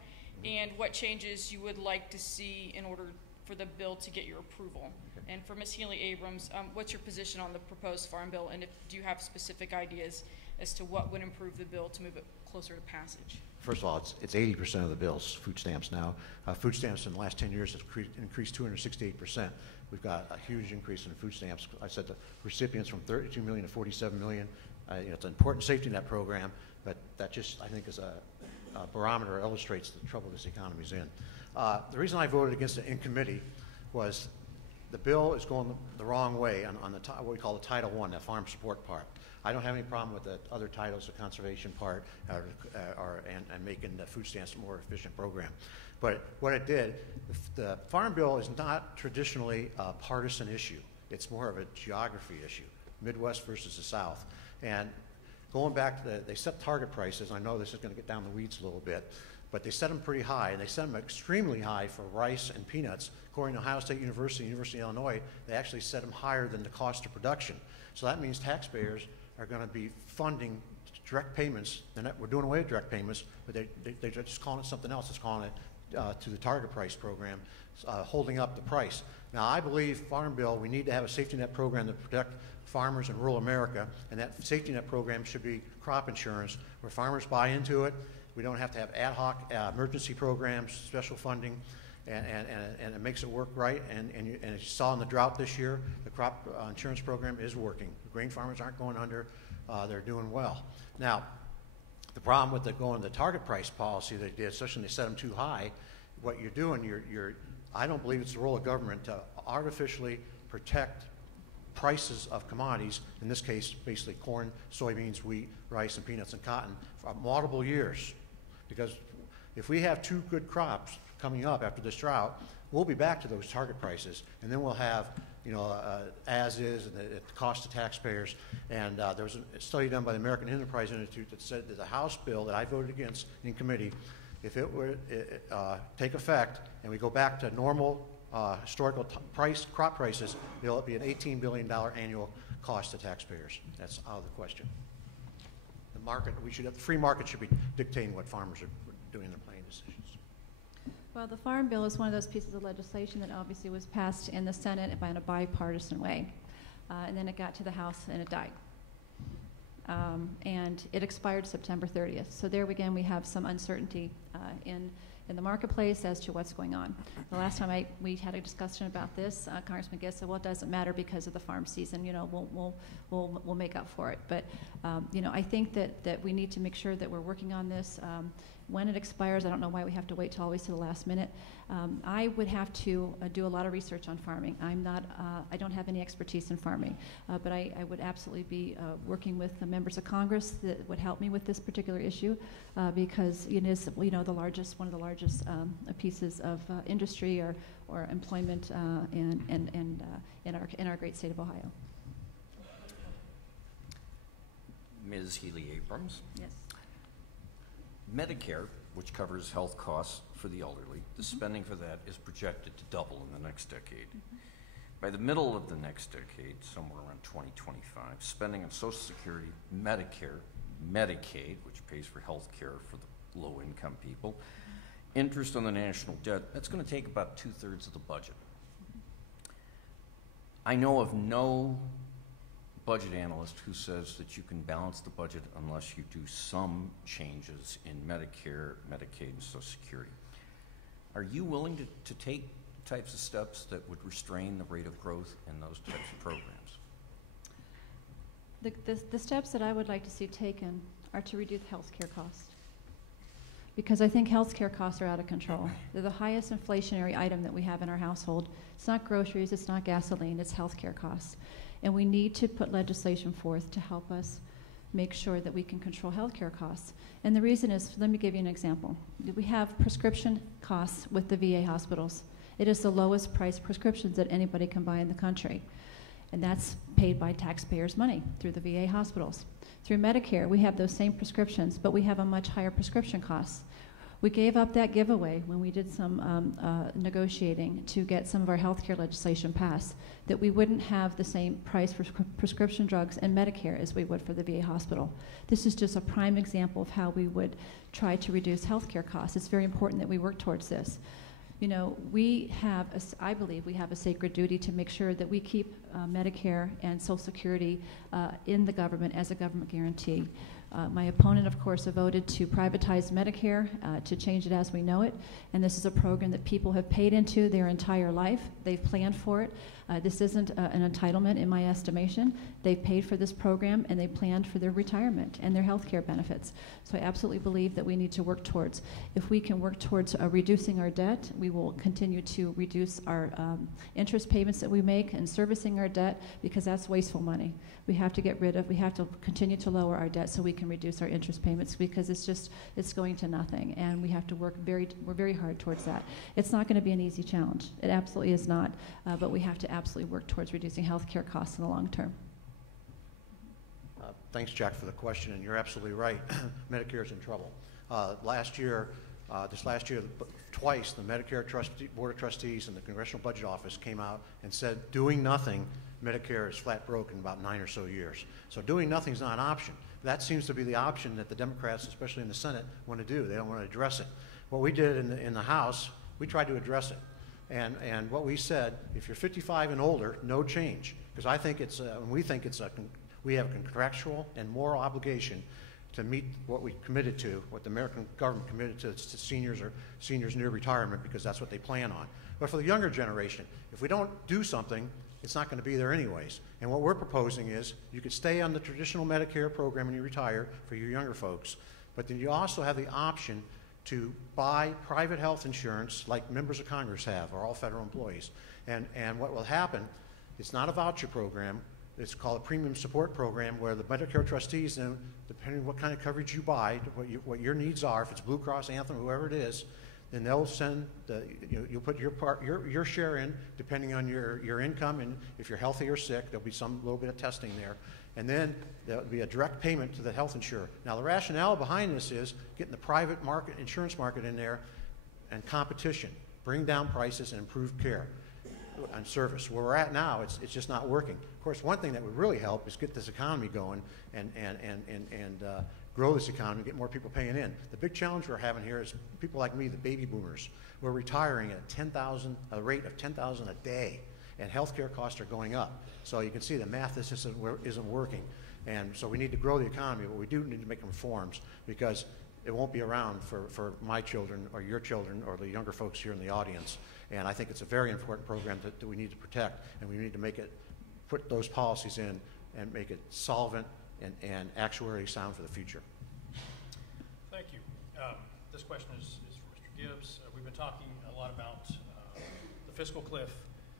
and what changes you would like to see in order for the bill to get your approval? And for Ms. Healy-Abrams, what's your position on the proposed Farm Bill, and do you have specific ideas as to what would improve the bill to move it closer to passage? First of all, it's 80% of the bills, food stamps now. Food stamps in the last 10 years have increased 268%. We've got a huge increase in food stamps. I said the recipients from 32 million to 47 million. It's an important safety net program, but that just, I think, is a barometer, illustrates the trouble this economy's in. The reason I voted against it in committee was the bill is going the wrong way on what we call the Title I, the farm support part. I don't have any problem with the other titles, the conservation part, and making the food stamps a more efficient program. But what it did, the Farm Bill is not traditionally a partisan issue. It's more of a geography issue, Midwest versus the South. And going back to they set target prices. I know this is going to get down the weeds a little bit, but they set them pretty high, and they set them extremely high for rice and peanuts. According to Ohio State University, University of Illinois, they actually set them higher than the cost of production. So that means taxpayers are going to be funding direct payments. We're doing away with direct payments, but they're just calling it something else. It's calling it to the target price program, holding up the price. Now, I believe Farm Bill, we need to have a safety net program to protect farmers in rural America, and that safety net program should be crop insurance, where farmers buy into it. We don't have to have ad hoc emergency programs, special funding, and it makes it work right. And as you saw in the drought this year, the crop insurance program is working. Grain farmers aren't going under. They're doing well. Now, the problem with going the target price policy they did, especially when they set them too high, what you're doing, I don't believe it's the role of government to artificially protect prices of commodities, in this case, basically corn, soybeans, wheat, rice, and peanuts and cotton, for multiple years. Because if we have two good crops coming up after this drought, we'll be back to those target prices, and then we'll have, as is, and the cost to taxpayers. And there was a study done by the American Enterprise Institute that said that the House bill that I voted against in committee, if it were take effect and we go back to normal historical crop prices, it'll be an $18 billion annual cost to taxpayers. That's out of the question. The market, the free market should be dictating what farmers are doing in their planning decisions. Well, the Farm Bill is one of those pieces of legislation that obviously was passed in the Senate in a bipartisan way. And then it got to the House and it died. And it expired September 30th. So there again, we have some uncertainty in the marketplace as to what's going on. The last time we had a discussion about this, Congressman Gibbs said, well, it doesn't matter because of the farm season, we'll make up for it. But, I think that we need to make sure that we're working on this. When it expires, I don't know why we have to wait till always to the last minute. I would have to do a lot of research on farming. I don't have any expertise in farming, but I would absolutely be working with the members of Congress that would help me with this particular issue, because it is, one of the largest pieces of industry or employment in our great state of Ohio. Ms. Healy-Abrams. Yes. Medicare, which covers health costs for the elderly, the spending for that is projected to double in the next decade. By the middle of the next decade, somewhere around 2025, spending on Social Security, Medicare, Medicaid, which pays for health care for the low-income people, interest on the national debt, that's going to take about 2/3 of the budget. I know of no budget analyst who says that you can balance the budget unless you do some changes in Medicare, Medicaid, and Social Security. Are you willing to take types of steps that would restrain the rate of growth in those types of programs? The steps that I would like to see taken are to reduce health care costs, because I think health care costs are out of control. They're the highest inflationary item that we have in our household. It's not groceries, it's not gasoline, it's health care costs. And we need to put legislation forth to help us make sure that we can control healthcare costs. And the reason is, let me give you an example. We have prescription costs with the VA hospitals. It is the lowest price prescriptions that anybody can buy in the country. And that's paid by taxpayers' money through the VA hospitals. Through Medicare, we have those same prescriptions, but we have a much higher prescription cost. We gave up that giveaway when we did some negotiating to get some of our healthcare legislation passed, that we wouldn't have the same price for prescription drugs and Medicare as we would for the VA hospital. This is just a prime example of how we would try to reduce healthcare costs. It's very important that we work towards this. You know, we have, I believe we have a sacred duty to make sure that we keep Medicare and Social Security in the government as a government guarantee. My opponent, of course, voted to privatize Medicare, to change it as we know it, and this is a program that people have paid into their entire life. They've planned for it. This isn't an entitlement in my estimation. They've paid for this program and they planned for their retirement and their health care benefits. So I absolutely believe that we need to work towards, if we can work towards reducing our debt, we will continue to reduce our interest payments that we make and servicing our debt, because that's wasteful money. We have to get rid of, we have to continue to lower our debt so we can reduce our interest payments, because it's going to nothing, and we have to work very hard towards that. It's not going to be an easy challenge. It absolutely is not, but we have to absolutely work towards reducing health care costs in the long term. Thanks, Jack, for the question, and you're absolutely right. Medicare is in trouble. This last year, twice the Medicare Board of Trustees and the Congressional Budget Office came out and said doing nothing, Medicare is flat broke in about 9 or so years. So doing nothing is not an option. That seems to be the option that the Democrats, especially in the Senate, want to do. They don't want to address it. What we did in the House, we tried to address it. And what we said, if you're 55 and older, no change. Because I think we have a contractual and moral obligation to meet what we committed to, what the American government committed to seniors or seniors near retirement, because that's what they plan on. But for the younger generation, if we don't do something, it's not going to be there anyways. And what we're proposing is you could stay on the traditional Medicare program when you retire for your younger folks, but then you also have the option to buy private health insurance like members of Congress have, or all federal employees. And what will happen, it's not a voucher program, it's called a premium support program, where the Medicare trustees, depending on what kind of coverage you buy, what your needs are, if it's Blue Cross, Anthem, whoever it is, then they'll send you'll put your share in, depending on your income, and if you're healthy or sick, there'll be some little bit of testing there, and then there'll be a direct payment to the health insurer. Now, the rationale behind this is getting the private market, insurance market in there, and competition, bring down prices and improve care and service. Where we're at now, it's just not working. Of course, one thing that would really help is get this economy going and grow this economy, get more people paying in. The big challenge we're having here is people like me, the baby boomers. We're retiring at a rate of $10,000 a day, and healthcare costs are going up. So you can see the math isn't working. And so we need to grow the economy, but we do need to make reforms, because it won't be around for my children or your children or the younger folks here in the audience. And I think it's a very important program that we need to protect, and we need to put those policies in and make it solvent and actuarially sound for the future. Thank you. This question is for Mr. Gibbs. We've been talking a lot about the fiscal cliff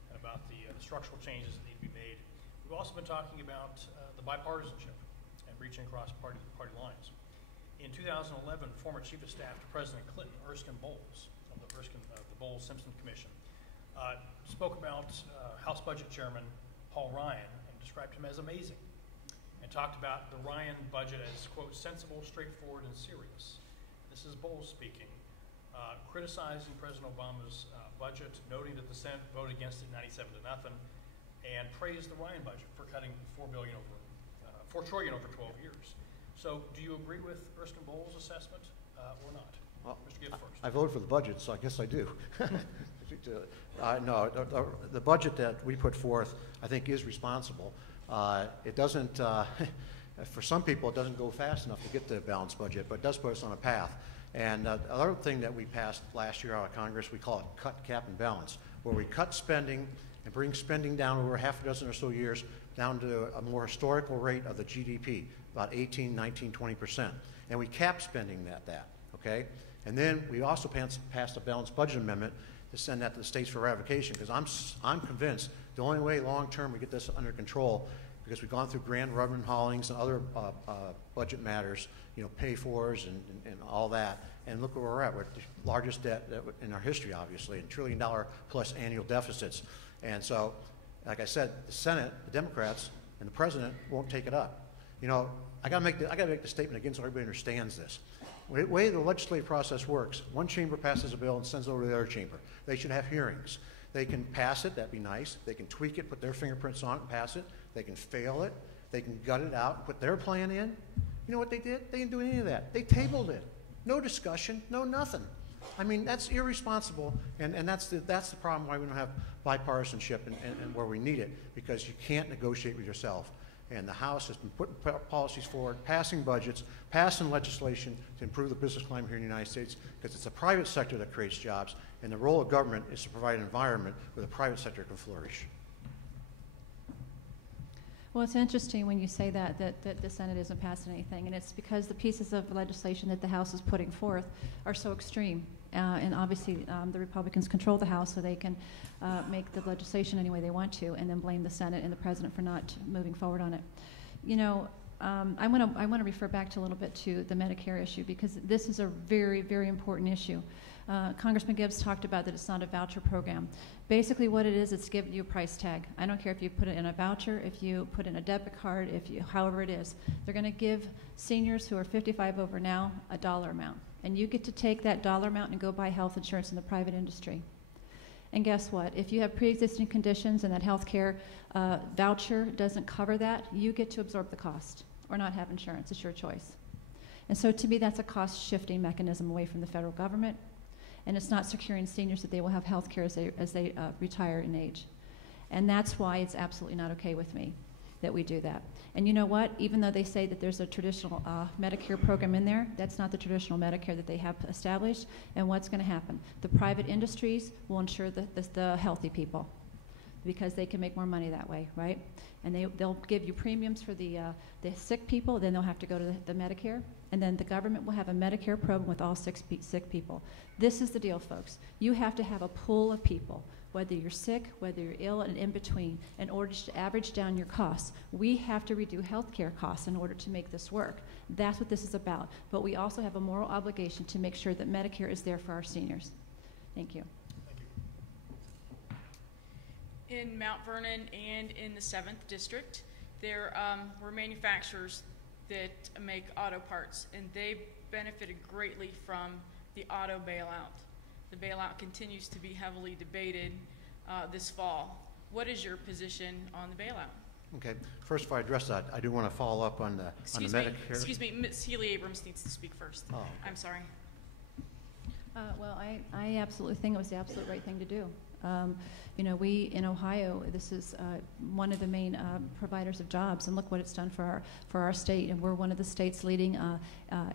and about the structural changes that need to be made. We've also been talking about the bipartisanship and reaching across party lines. In 2011, former Chief of Staff to President Clinton, Erskine Bowles, of the Bowles-Simpson Commission, spoke about House Budget Chairman Paul Ryan and described him as amazing, and talked about the Ryan budget as, quote, sensible, straightforward, and serious. This is Bowles speaking, criticizing President Obama's budget, noting that the Senate voted against it 97-0, and praised the Ryan budget for cutting $4 trillion over 12 years. So do you agree with Erskine Bowles' assessment or not? Well, Mr. Gibbs first. I voted for the budget, so I guess I do. No, the budget that we put forth, I think, is responsible. It doesn't, for some people, it doesn't go fast enough to get to a balanced budget, but it does put us on a path. And the other thing that we passed last year out of Congress, we call it cut, cap, and balance, where we cut spending and bring spending down over half a dozen or so years down to a more historical rate of the GDP, about 18, 19, 20%. And we cap spending that, okay? And then we also passed a balanced budget amendment to send that to the states for ratification, because I'm convinced the only way long-term we get this under control because we've gone through grand Reverend haulings and other budget matters, pay-fors and all that, and look where we're at. We're at the largest debt in our history, obviously, and $1 trillion plus annual deficits. And so, like I said, the Senate, the Democrats, and the President won't take it up. I got to make the statement again so everybody understands this. The way the legislative process works, one chamber passes a bill and sends it over to the other chamber. They should have hearings. They can pass it, that'd be nice. They can tweak it, put their fingerprints on it, and pass it. They can fail it. They can gut it out, and put their plan in. You know what they did? They didn't do any of that. They tabled it. No discussion, no nothing. I mean, that's irresponsible, and that's the problem why we don't have bipartisanship and where we need it, because you can't negotiate with yourself. And the House has been putting policies forward, passing budgets, passing legislation to improve the business climate here in the United States, because it's the private sector that creates jobs, and the role of government is to provide an environment where the private sector can flourish. Well, it's interesting when you say that the Senate isn't passing anything, and it's because the pieces of legislation that the House is putting forth are so extreme. And obviously, the Republicans control the House, so they can make the legislation any way they want to, and then blame the Senate and the President for not moving forward on it. I want to refer back to a little bit to the Medicare issue, because this is a very, very important issue. Congressman Gibbs talked about that it's not a voucher program. Basically what it is, it's giving you a price tag. I don't care if you put it in a voucher, if you put in a debit card, however it is. They're going to give seniors who are 55 over now a dollar amount. And you get to take that dollar amount and go buy health insurance in the private industry. And guess what? If you have pre-existing conditions and that health care voucher doesn't cover that, you get to absorb the cost or not have insurance. It's your choice. And so to me, that's a cost-shifting mechanism away from the federal government. And it's not securing seniors that they will have health care as they retire in age. And that's why it's absolutely not okay with me that we do that. And you know what? Even though they say that there's a traditional Medicare program in there, that's not the traditional Medicare that they have established. And what's going to happen? The private industries will insure the healthy people, because they can make more money that way, right? And they'll give you premiums for the sick people, then they'll have to go to the Medicare, and then the government will have a Medicare program with all sick people. This is the deal, folks. You have to have a pool of people, whether you're sick, whether you're ill, and in between, in order to average down your costs. We have to reduce health care costs in order to make this work. That's what this is about. But we also have a moral obligation to make sure that Medicare is there for our seniors. Thank you. In Mount Vernon and in the 7th District, there were manufacturers that make auto parts, and they benefited greatly from the auto bailout. The bailout continues to be heavily debated this fall. What is your position on the bailout? Okay. First, if I address that, I do want to follow up on the Medicare. Excuse me, Ms. Healy-Abrams needs to speak first. Oh, okay. I'm sorry. Well, I absolutely think it was the absolute right thing to do. We in Ohio, this is one of the main providers of jobs, and look what it's done for our state. And we're one of the states leading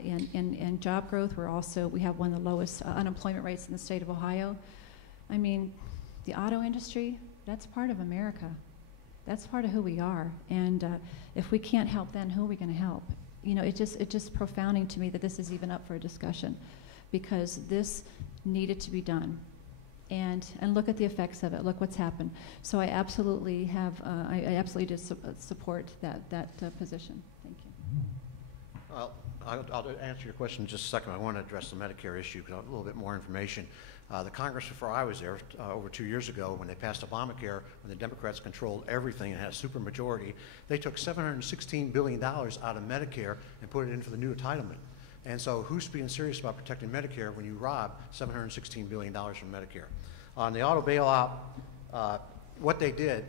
in job growth. We have one of the lowest unemployment rates in the state of Ohio. I mean, the auto industry, that's part of America. That's part of who we are. And if we can't help, then who are we going to help? It's just profounding to me that this is even up for a discussion, because this needed to be done. And look at the effects of it. Look what's happened. So I absolutely did support that position. Thank you. Well, I'll answer your question in just a second. I want to address the Medicare issue, because a little bit more information. The Congress, before I was there, over 2 years ago, when they passed Obamacare, when the Democrats controlled everything and had a supermajority, they took $716 billion out of Medicare and put it in for the new entitlement. And so who's being serious about protecting Medicare when you rob $716 billion from Medicare? On the auto bailout, what they did,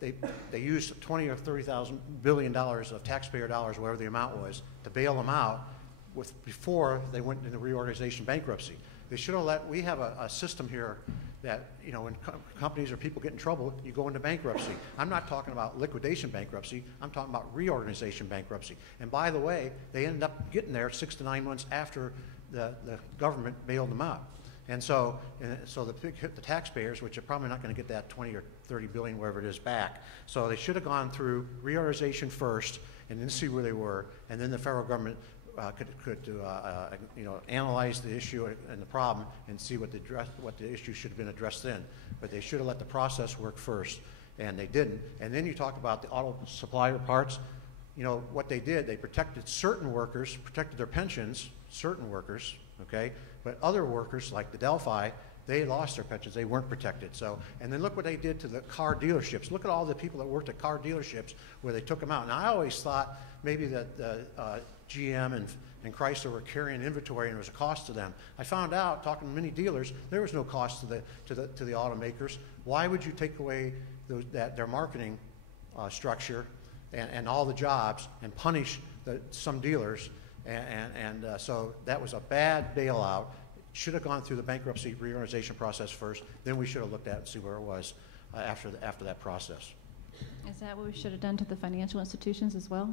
they used $20 or $30 billion of taxpayer dollars, whatever the amount was, to bail them out before they went into reorganization bankruptcy. They should have we have a system here that, when companies or people get in trouble, you go into bankruptcy. I'm not talking about liquidation bankruptcy. I'm talking about reorganization bankruptcy. And by the way, they ended up getting there 6 to 9 months after the government bailed them out. And so the taxpayers, which are probably not going to get that 20 or 30 billion, wherever it is, back. So they should have gone through reorganization first and then see where they were, and then the federal government could analyze the issue and the problem and see what the issue should have been addressed then. But they should have let the process work first. and they didn't. And then you talk about the auto supplier parts. You know, what they did, they protected certain workers, protected their pensions, certain workers, okay? But other workers, like the Delphi, they lost their pensions. They weren't protected. So, and then look what they did to the car dealerships. Look at all the people that worked at car dealerships where they took them out. And I always thought maybe that GM and Chrysler were carrying inventory and there was a cost to them. I found out, talking to many dealers, there was no cost to the automakers. Why would you take away their marketing structure and all the jobs and punish some dealers? So that was a bad bailout. Should have gone through the bankruptcy reorganization process first. Then we should have looked at it and see where it was after that process. Is that what we should have done to the financial institutions as well?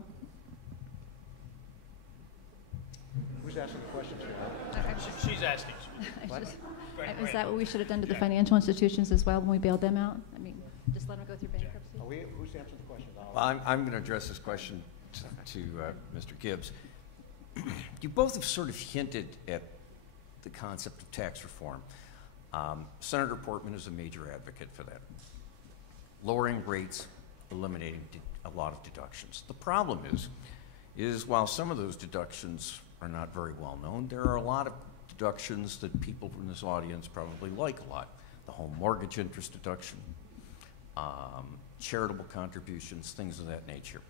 Who's asking the questions? She's asking. Is that what we should have done to the financial institutions as well when we bailed them out? I mean, just let them go through bankruptcy? Who's answering the question? Well, I'm going to address this question to Mr. Gibbs. You both have sort of hinted at the concept of tax reform. Senator Portman is a major advocate for that. Lowering rates, eliminating a lot of deductions. The problem is while some of those deductions are not very well known, there are a lot of deductions that people from this audience probably like a lot. The home mortgage interest deduction, charitable contributions, things of that nature.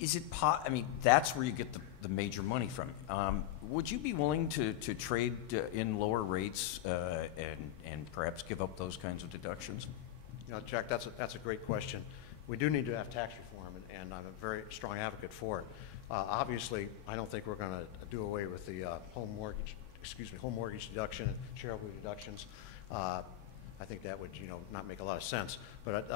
Is it I mean, that's where you get the major money from. Would you be willing to trade in lower rates and perhaps give up those kinds of deductions? You know, Jack, that's a great question. We do need to have tax reform, and I'm a very strong advocate for it. Obviously, I don't think we're going to do away with the home mortgage deduction and charitable deductions. I think that would, not make a lot of sense. But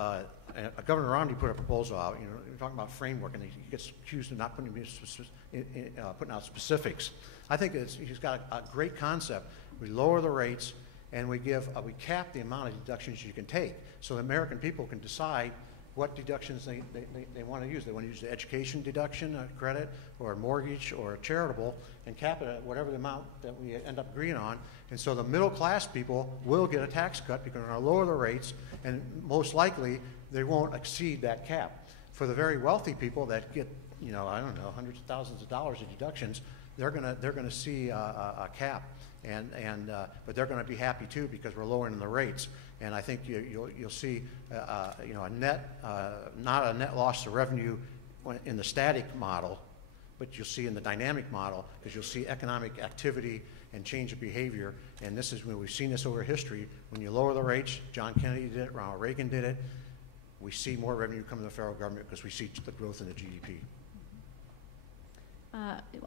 Governor Romney put a proposal out. You're talking about framework, and he gets accused of not putting out specifics. I think he's got a great concept. We lower the rates, and we cap the amount of deductions you can take, so the American people can decide what deductions they want to use. They want to use the education deduction credit, or a mortgage, or a charitable, and cap it at whatever the amount that we end up agreeing on. And so the middle class people will get a tax cut because we're going to lower the rates, and most likely they won't exceed that cap. For the very wealthy people that get, I don't know, hundreds of thousands of dollars of deductions, they're going to see a cap, but they're going to be happy too because we're lowering the rates. And I think you'll see a net, not a net loss of revenue in the static model, but you'll see in the dynamic model, because you'll see economic activity and change of behavior. And this is when we've seen this over history. When you lower the rates, John Kennedy did it, Ronald Reagan did it, we see more revenue come to the federal government because we see the growth in the GDP.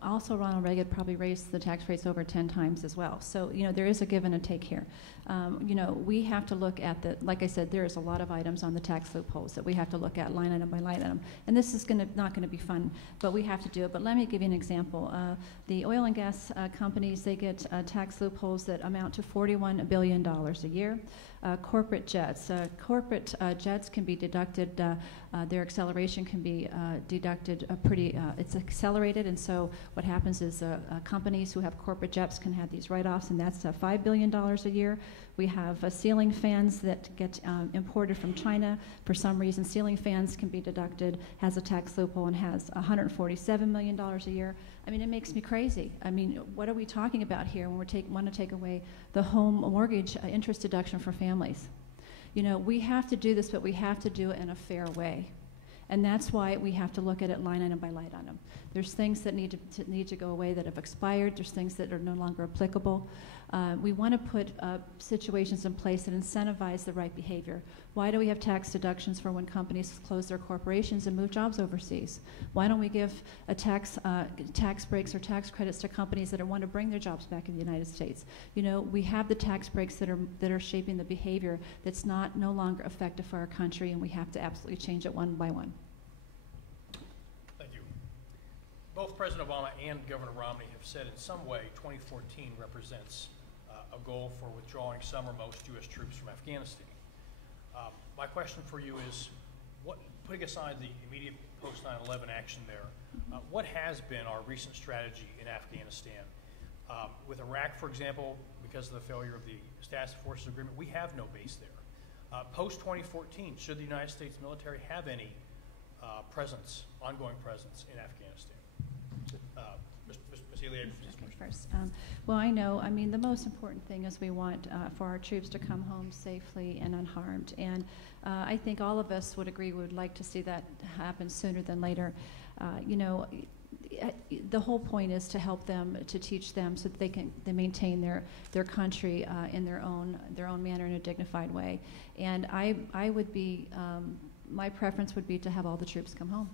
Also, Ronald Reagan probably raised the tax rates over 10 times as well. So, there is a give and a take here. We have to look at like I said, there is a lot of items on the tax loopholes that we have to look at line item by line item. And this is not going to be fun, but we have to do it. But let me give you an example. The oil and gas companies, they get tax loopholes that amount to $41 billion a year. Corporate jets. Corporate jets can be deducted, their acceleration can be deducted it's accelerated, and so what happens is companies who have corporate jets can have these write-offs, and that's $5 billion a year. We have ceiling fans that get imported from China. For some reason, ceiling fans can be deducted, has a tax loophole, and has $147 million a year. I mean, it makes me crazy. I mean, what are we talking about here when we want to take away the home mortgage interest deduction for families? We have to do this, but we have to do it in a fair way. And that's why we have to look at it line item by line item. There's things that need to go away that have expired. There's things that are no longer applicable. We want to put situations in place that incentivize the right behavior. Why do we have tax deductions for when companies close their corporations and move jobs overseas? Why don't we give tax breaks or tax credits to companies that want to bring their jobs back in the United States? We have the tax breaks that are shaping the behavior that's no longer effective for our country, and we have to absolutely change it one by one. Thank you. Both President Obama and Governor Romney have said in some way 2014 represents a goal for withdrawing some or most U.S. troops from Afghanistan. My question for you is, putting aside the immediate post 9/11 action there, what has been our recent strategy in Afghanistan? With Iraq, for example, because of the failure of the Task Forces Agreement, we have no base there. Post-2014, should the United States military have any ongoing presence in Afghanistan? Ms. Healy-Abrams. First. Well, I mean, the most important thing is we want for our troops to come home safely and unharmed. And I think all of us would agree we would like to see that happen sooner than later. The whole point is to help them, to teach them so that they maintain their country in their own manner in a dignified way. And I would be, my preference would be to have all the troops come home.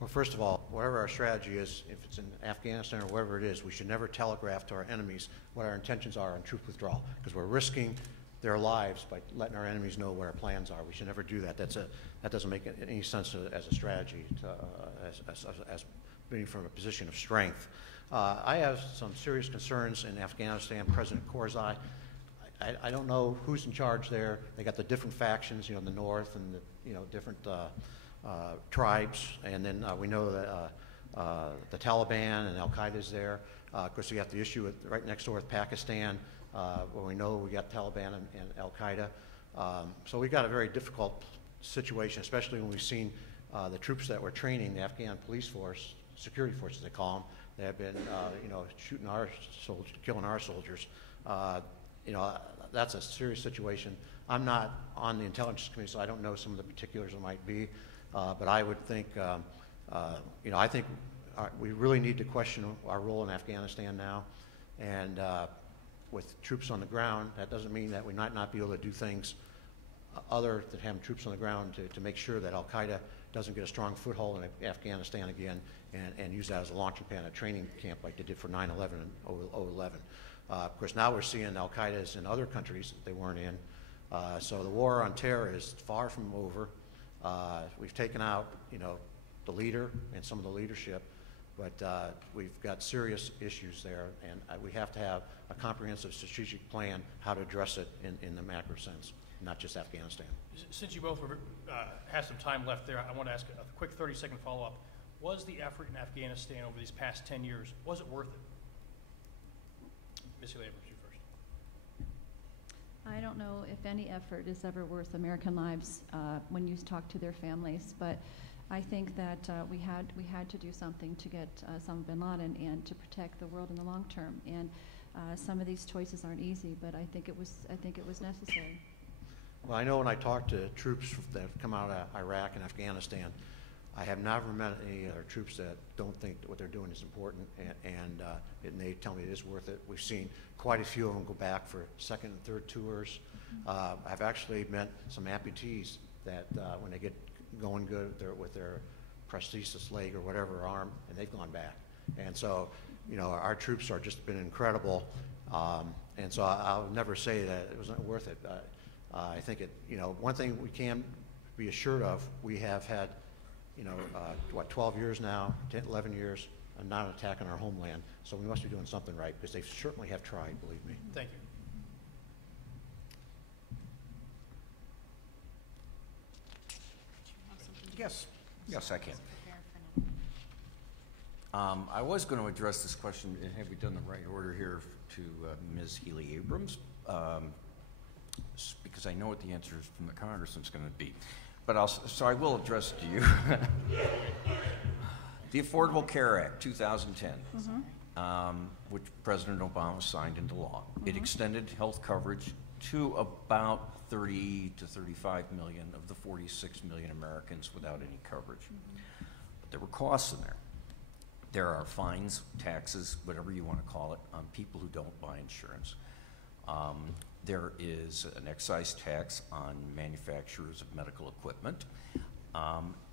Well, first of all, whatever our strategy is, if it's in Afghanistan or wherever it is, we should never telegraph to our enemies what our intentions are on troop withdrawal, because we're risking their lives by letting our enemies know what our plans are. We should never do that. That doesn't make any sense as a strategy, as being from a position of strength. I have some serious concerns in Afghanistan. President Karzai, I don't know who's in charge there. They got the different factions, in the north, and the different tribes, and then we know that the Taliban and Al-Qaeda is there. Of course, we got the issue right next door with Pakistan, where we know we got Taliban and Al-Qaeda. So we got a very difficult situation, especially when we've seen the troops that we're training, the Afghan police force, security forces they call them, they have been, shooting our soldiers, killing our soldiers. That's a serious situation. I'm not on the intelligence committee, so I don't know some of the particulars it might be. But I would think, I think we really need to question our role in Afghanistan now. And with troops on the ground, that doesn't mean that we might not be able to do things other than having troops on the ground to make sure that Al-Qaeda doesn't get a strong foothold in Afghanistan again and use that as a launching pad, a training camp like they did for 9/11 and 011. Of course, now we're seeing Al-Qaeda's in other countries that they weren't in. So the war on terror is far from over. We've taken out, the leader and some of the leadership, but we've got serious issues there, and we have to have a comprehensive strategic plan how to address it in the macro sense, not just Afghanistan. Since you both have some time left there, I want to ask a quick 30-second follow-up. Was the effort in Afghanistan over these past 10 years, was it worth it? Ms. Healy-Abrams, you first. I don't know if any effort is ever worth American lives when you talk to their families, but I think that we had to do something to get Osama bin Laden and to protect the world in the long term. And some of these choices aren't easy, but I think it was necessary. Well, I know when I talk to troops that have come out of Iraq and Afghanistan, I have never met any other troops that don't think that what they're doing is important, and they tell me it is worth it. We've seen quite a few of them go back for second and third tours. I've actually met some amputees that when they get going good with their prosthesis leg or whatever arm, and they've gone back. And so, our troops are just been incredible. And so I'll never say that it wasn't worth it. I think one thing we can be assured of, we have had 12 years now, 10, 11 years, and not an attack on our homeland. So we must be doing something right, because they certainly have tried, believe me. Thank you. Yes, I can. I was going to address this question, and have we done the right order here, to Ms. Healy-Abrams, because I know what the answer from the Congressman's going to be. But so I will address it to you. The Affordable Care Act, 2010, which President Obama signed into law. It extended health coverage to about 30 to 35 million of the 46 million Americans without any coverage. But there were costs in there. There are fines, taxes, whatever you want to call it, on people who don't buy insurance. There is an excise tax on manufacturers of medical equipment.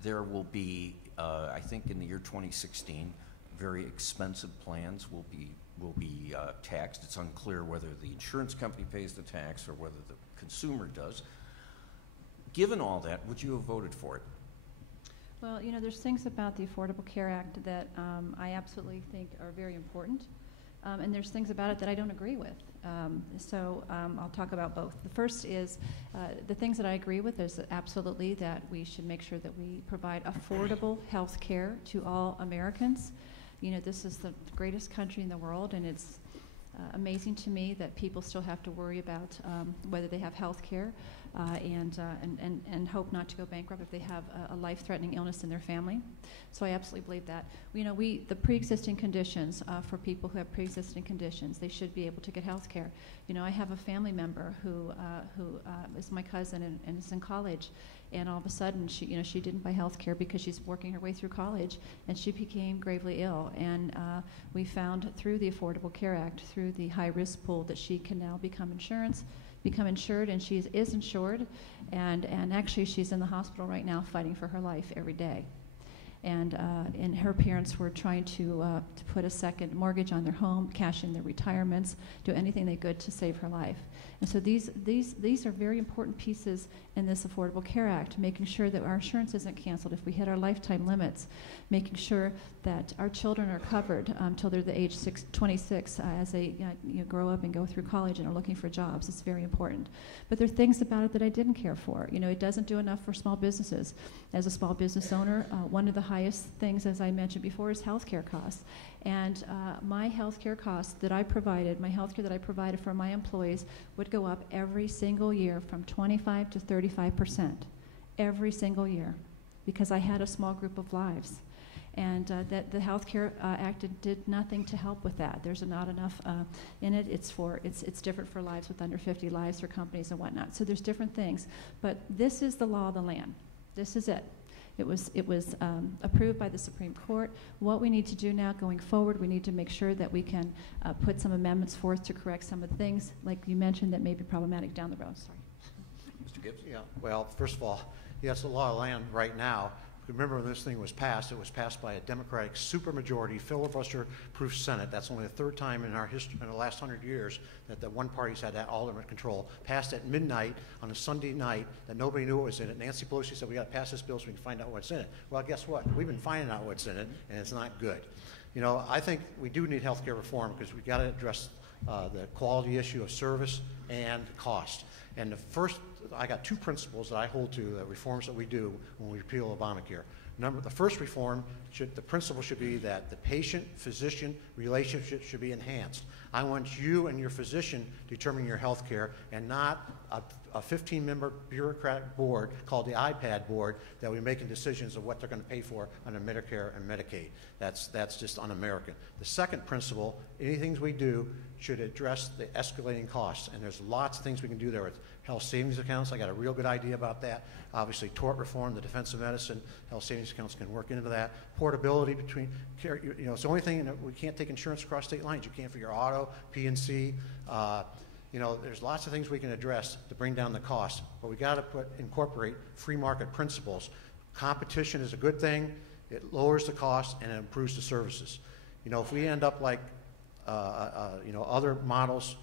There will be, I think in the year 2016, very expensive plans will be taxed. It's unclear whether the insurance company pays the tax or whether the consumer does. Given all that, would you have voted for it? Well, there's things about the Affordable Care Act that I absolutely think are very important. And there's things about it that I don't agree with. So I'll talk about both. The first is the things that I agree with is absolutely that we should make sure that we provide affordable health care to all Americans. This is the greatest country in the world, and it's amazing to me that people still have to worry about whether they have health care and hope not to go bankrupt if they have a life-threatening illness in their family. So I absolutely believe that. You know, the pre-existing conditions, for people who have pre-existing conditions, they should be able to get health care. You know, I have a family member who is my cousin and is in college, and all of a sudden she didn't buy health care because she's working her way through college, and she became gravely ill. And we found through the Affordable Care Act, through the high-risk pool, that she can now become insured, and she is insured, and actually she's in the hospital right now fighting for her life every day. And her parents were trying to put a second mortgage on their home, cash in their retirements, do anything they could to save her life. And so these are very important pieces in this Affordable Care Act, making sure that our insurance isn't canceled if we hit our lifetime limits, making sure that our children are covered until they're the age 26 as they grow up and go through college and are looking for jobs. It's very important. But there are things about it that I didn't care for. You know, it doesn't do enough for small businesses. As a small business owner, one of the highest things, as I mentioned before, is health care costs. And my health care costs that I provided, my health care that I provided for my employees would go up every single year from 25 to 35%, every single year, because I had a small group of lives. And that the Health Care Act did nothing to help with that. There's not enough in it. It's different for lives with under 50 lives for companies and whatnot. So there's different things. But this is the law of the land. This is it. It was approved by the Supreme Court. What we need to do now going forward, we need to make sure that we can put some amendments forth to correct some of the things, like you mentioned, that may be problematic down the road. Sorry. Mr. Gibbs? Yeah, well, first of all, it's the law of land right now. Remember when this thing was passed, it was passed by a Democratic supermajority, filibuster-proof Senate. That's only the third time in our history, in the last 100 years, that the one party's had that ultimate control. Passed at midnight on a Sunday night that nobody knew what was in it. Nancy Pelosi said, we got to pass this bill so we can find out what's in it. Well, guess what? We've been finding out what's in it, and it's not good. You know, I think we do need health care reform because we've got to address the quality issue of service and cost. And the first, I got two principles that I hold to, the reforms that we do when we repeal Obamacare. The first reform, the principle should be that the patient-physician relationship should be enhanced. I want you and your physician determining your health care and not a 15-member bureaucratic board called the iPad board that we're making decisions of what they're going to pay for under Medicare and Medicaid. That's just un-American. The second principle, anything we do should address the escalating costs, and there's lots of things we can do there with health savings accounts. I got a real good idea about that. Obviously, tort reform, the defense of medicine, health savings accounts can work into that. Portability between care, you know, it's the only thing, we can't take insurance across state lines. You can't for your auto, P&C. You know, there's lots of things we can address to bring down the cost, but we got to incorporate free market principles. Competition is a good thing. It lowers the cost and it improves the services. You know, if we end up like you know, other models,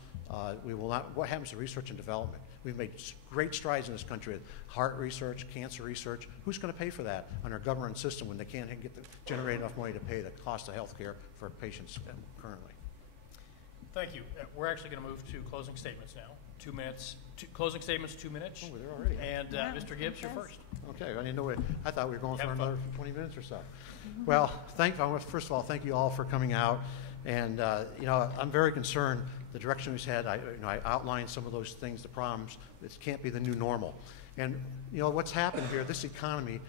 we will not. What happens to research and development? We've made great strides in this country with heart research, cancer research. Who's going to pay for that on our government system when they can't generate enough money to pay the cost of health care for patients currently? Thank you. We're actually going to move to closing statements now. 2 minutes. Closing statements, 2 minutes. Oh, we're there already. And Mr. Gibbs, you're first. Okay. I didn't know it. I thought we were going for another 20 minutes or so. Mm-hmm. Well, first of all, thank you all for coming out. And you know, I'm very concerned the direction we've had. I outlined some of those things, the problems. This can't be the new normal. And you know what's happened here? This economy.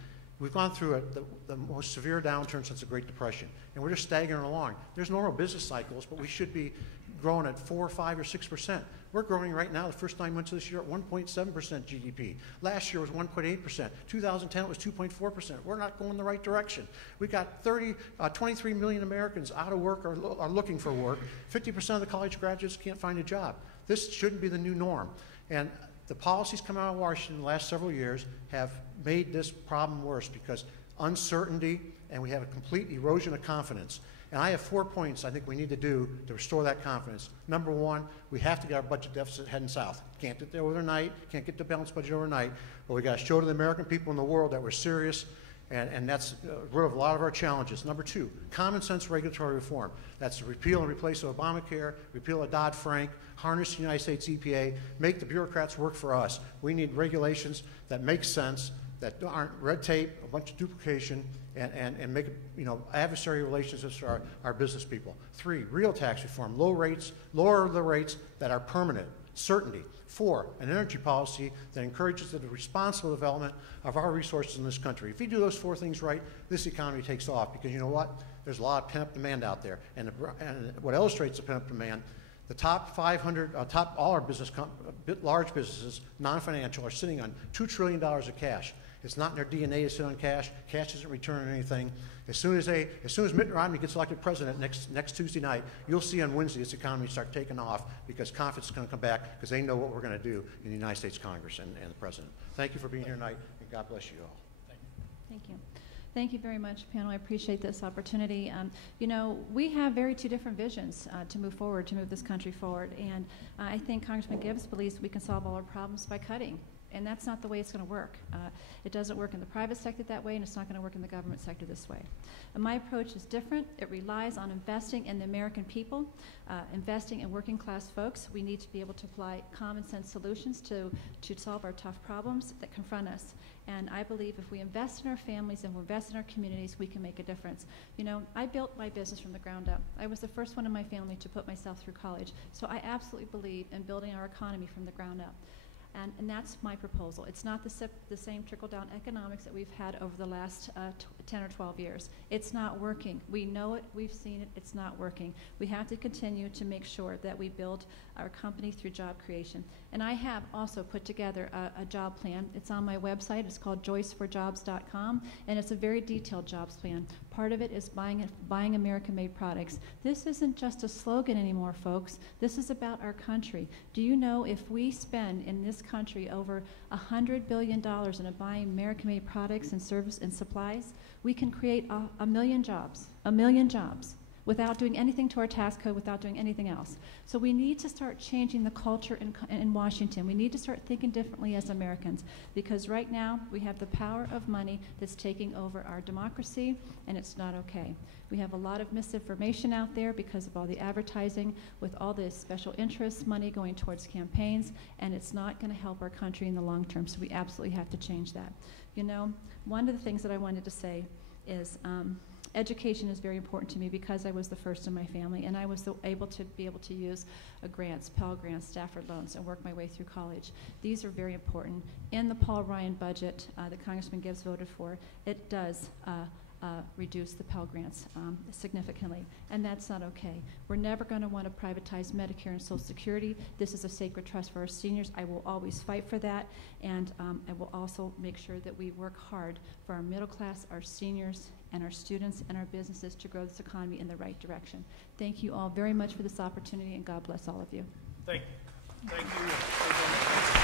We've gone through the most severe downturn since the Great Depression, and we're just staggering along. There's normal business cycles, but we should be growing at 4, 5, or 6%. We're growing right now, the first 9 months of this year, at 1.7% GDP. Last year was 1.8%. 2010 it was 2.4%. We're not going the right direction. We've got 23 million Americans out of work or are looking for work. 50% of the college graduates can't find a job. This shouldn't be the new norm. And the policies coming out of Washington in the last several years have made this problem worse because uncertainty, and we have a complete erosion of confidence. And I have 4 points I think we need to do to restore that confidence. Number one, we have to get our budget deficit heading south. Can't get there overnight, can't get the balanced budget overnight, but we got to show to the American people in the world that we're serious, and that's rid of a lot of our challenges. Number two, common sense regulatory reform. That's repeal and replace of Obamacare, repeal of Dodd-Frank, harness the United States EPA, make the bureaucrats work for us. We need regulations that make sense, that aren't red tape, a bunch of duplication, and make, adversary relationships for our business people. 3, real tax reform, lower the rates that are permanent, certainty. 4, an energy policy that encourages the responsible development of our resources in this country. If you do those 4 things right, this economy takes off, because you know what? There's a lot of pent-up demand out there. And what illustrates the pent-up demand, the top 500, all our large businesses, non-financial, are sitting on $2 trillion of cash. It's not in their DNA to sit on cash. Cash isn't returning anything. As soon as Mitt Romney gets elected president next Tuesday night, you'll see on Wednesday this economy start taking off, because confidence is going to come back, because they know what we're going to do in the United States Congress and the president. Thank you for being here tonight, and God bless you all. Thank you. Thank you very much, panel. I appreciate this opportunity. We have two different visions to move forward, to move this country forward. And I think Congressman Gibbs believes we can solve all our problems by cutting. And that's not the way it's going to work. It doesn't work in the private sector that way, and it's not going to work in the government sector this way. And my approach is different. It relies on investing in the American people, investing in working class folks. We need to be able to apply common sense solutions to solve our tough problems that confront us. And I believe if we invest in our families and we invest in our communities, we can make a difference. I built my business from the ground up. I was the first one in my family to put myself through college. So I absolutely believe in building our economy from the ground up. And that's my proposal. It's not the same trickle-down economics that we've had over the last 10 or 12 years. It's not working. We know it. We've seen it. It's not working. We have to continue to make sure that we build our company through job creation. And I have also put together a job plan. It's on my website. It's called joyceforjobs.com, and it's a very detailed jobs plan. Part of it is buying American-made products. This isn't just a slogan anymore, folks. This is about our country. Do you know if we spend in this country over $100 billion in buying American-made products and service and supplies, we can create a million jobs, without doing anything to our tax code, without doing anything else. So we need to start changing the culture in Washington. We need to start thinking differently as Americans, because right now we have the power of money that's taking over our democracy, and it's not okay. We have a lot of misinformation out there because of all the advertising with all this special interest money going towards campaigns, and it's not going to help our country in the long term, so we absolutely have to change that. One of the things that I wanted to say is education is very important to me because I was the first in my family, and I was able to use grants, Pell Grants, Stafford loans, and work my way through college. These are very important. In the Paul Ryan budget that Congressman Gibbs voted for, it does reduce the Pell Grants significantly, and that's not okay. We're never going to want to privatize Medicare and Social Security. This is a sacred trust for our seniors. I will always fight for that, and I will also make sure that we work hard for our middle class, our seniors, and our students and our businesses to grow this economy in the right direction. Thank you all very much for this opportunity, and God bless all of you. Thank you. Thank you.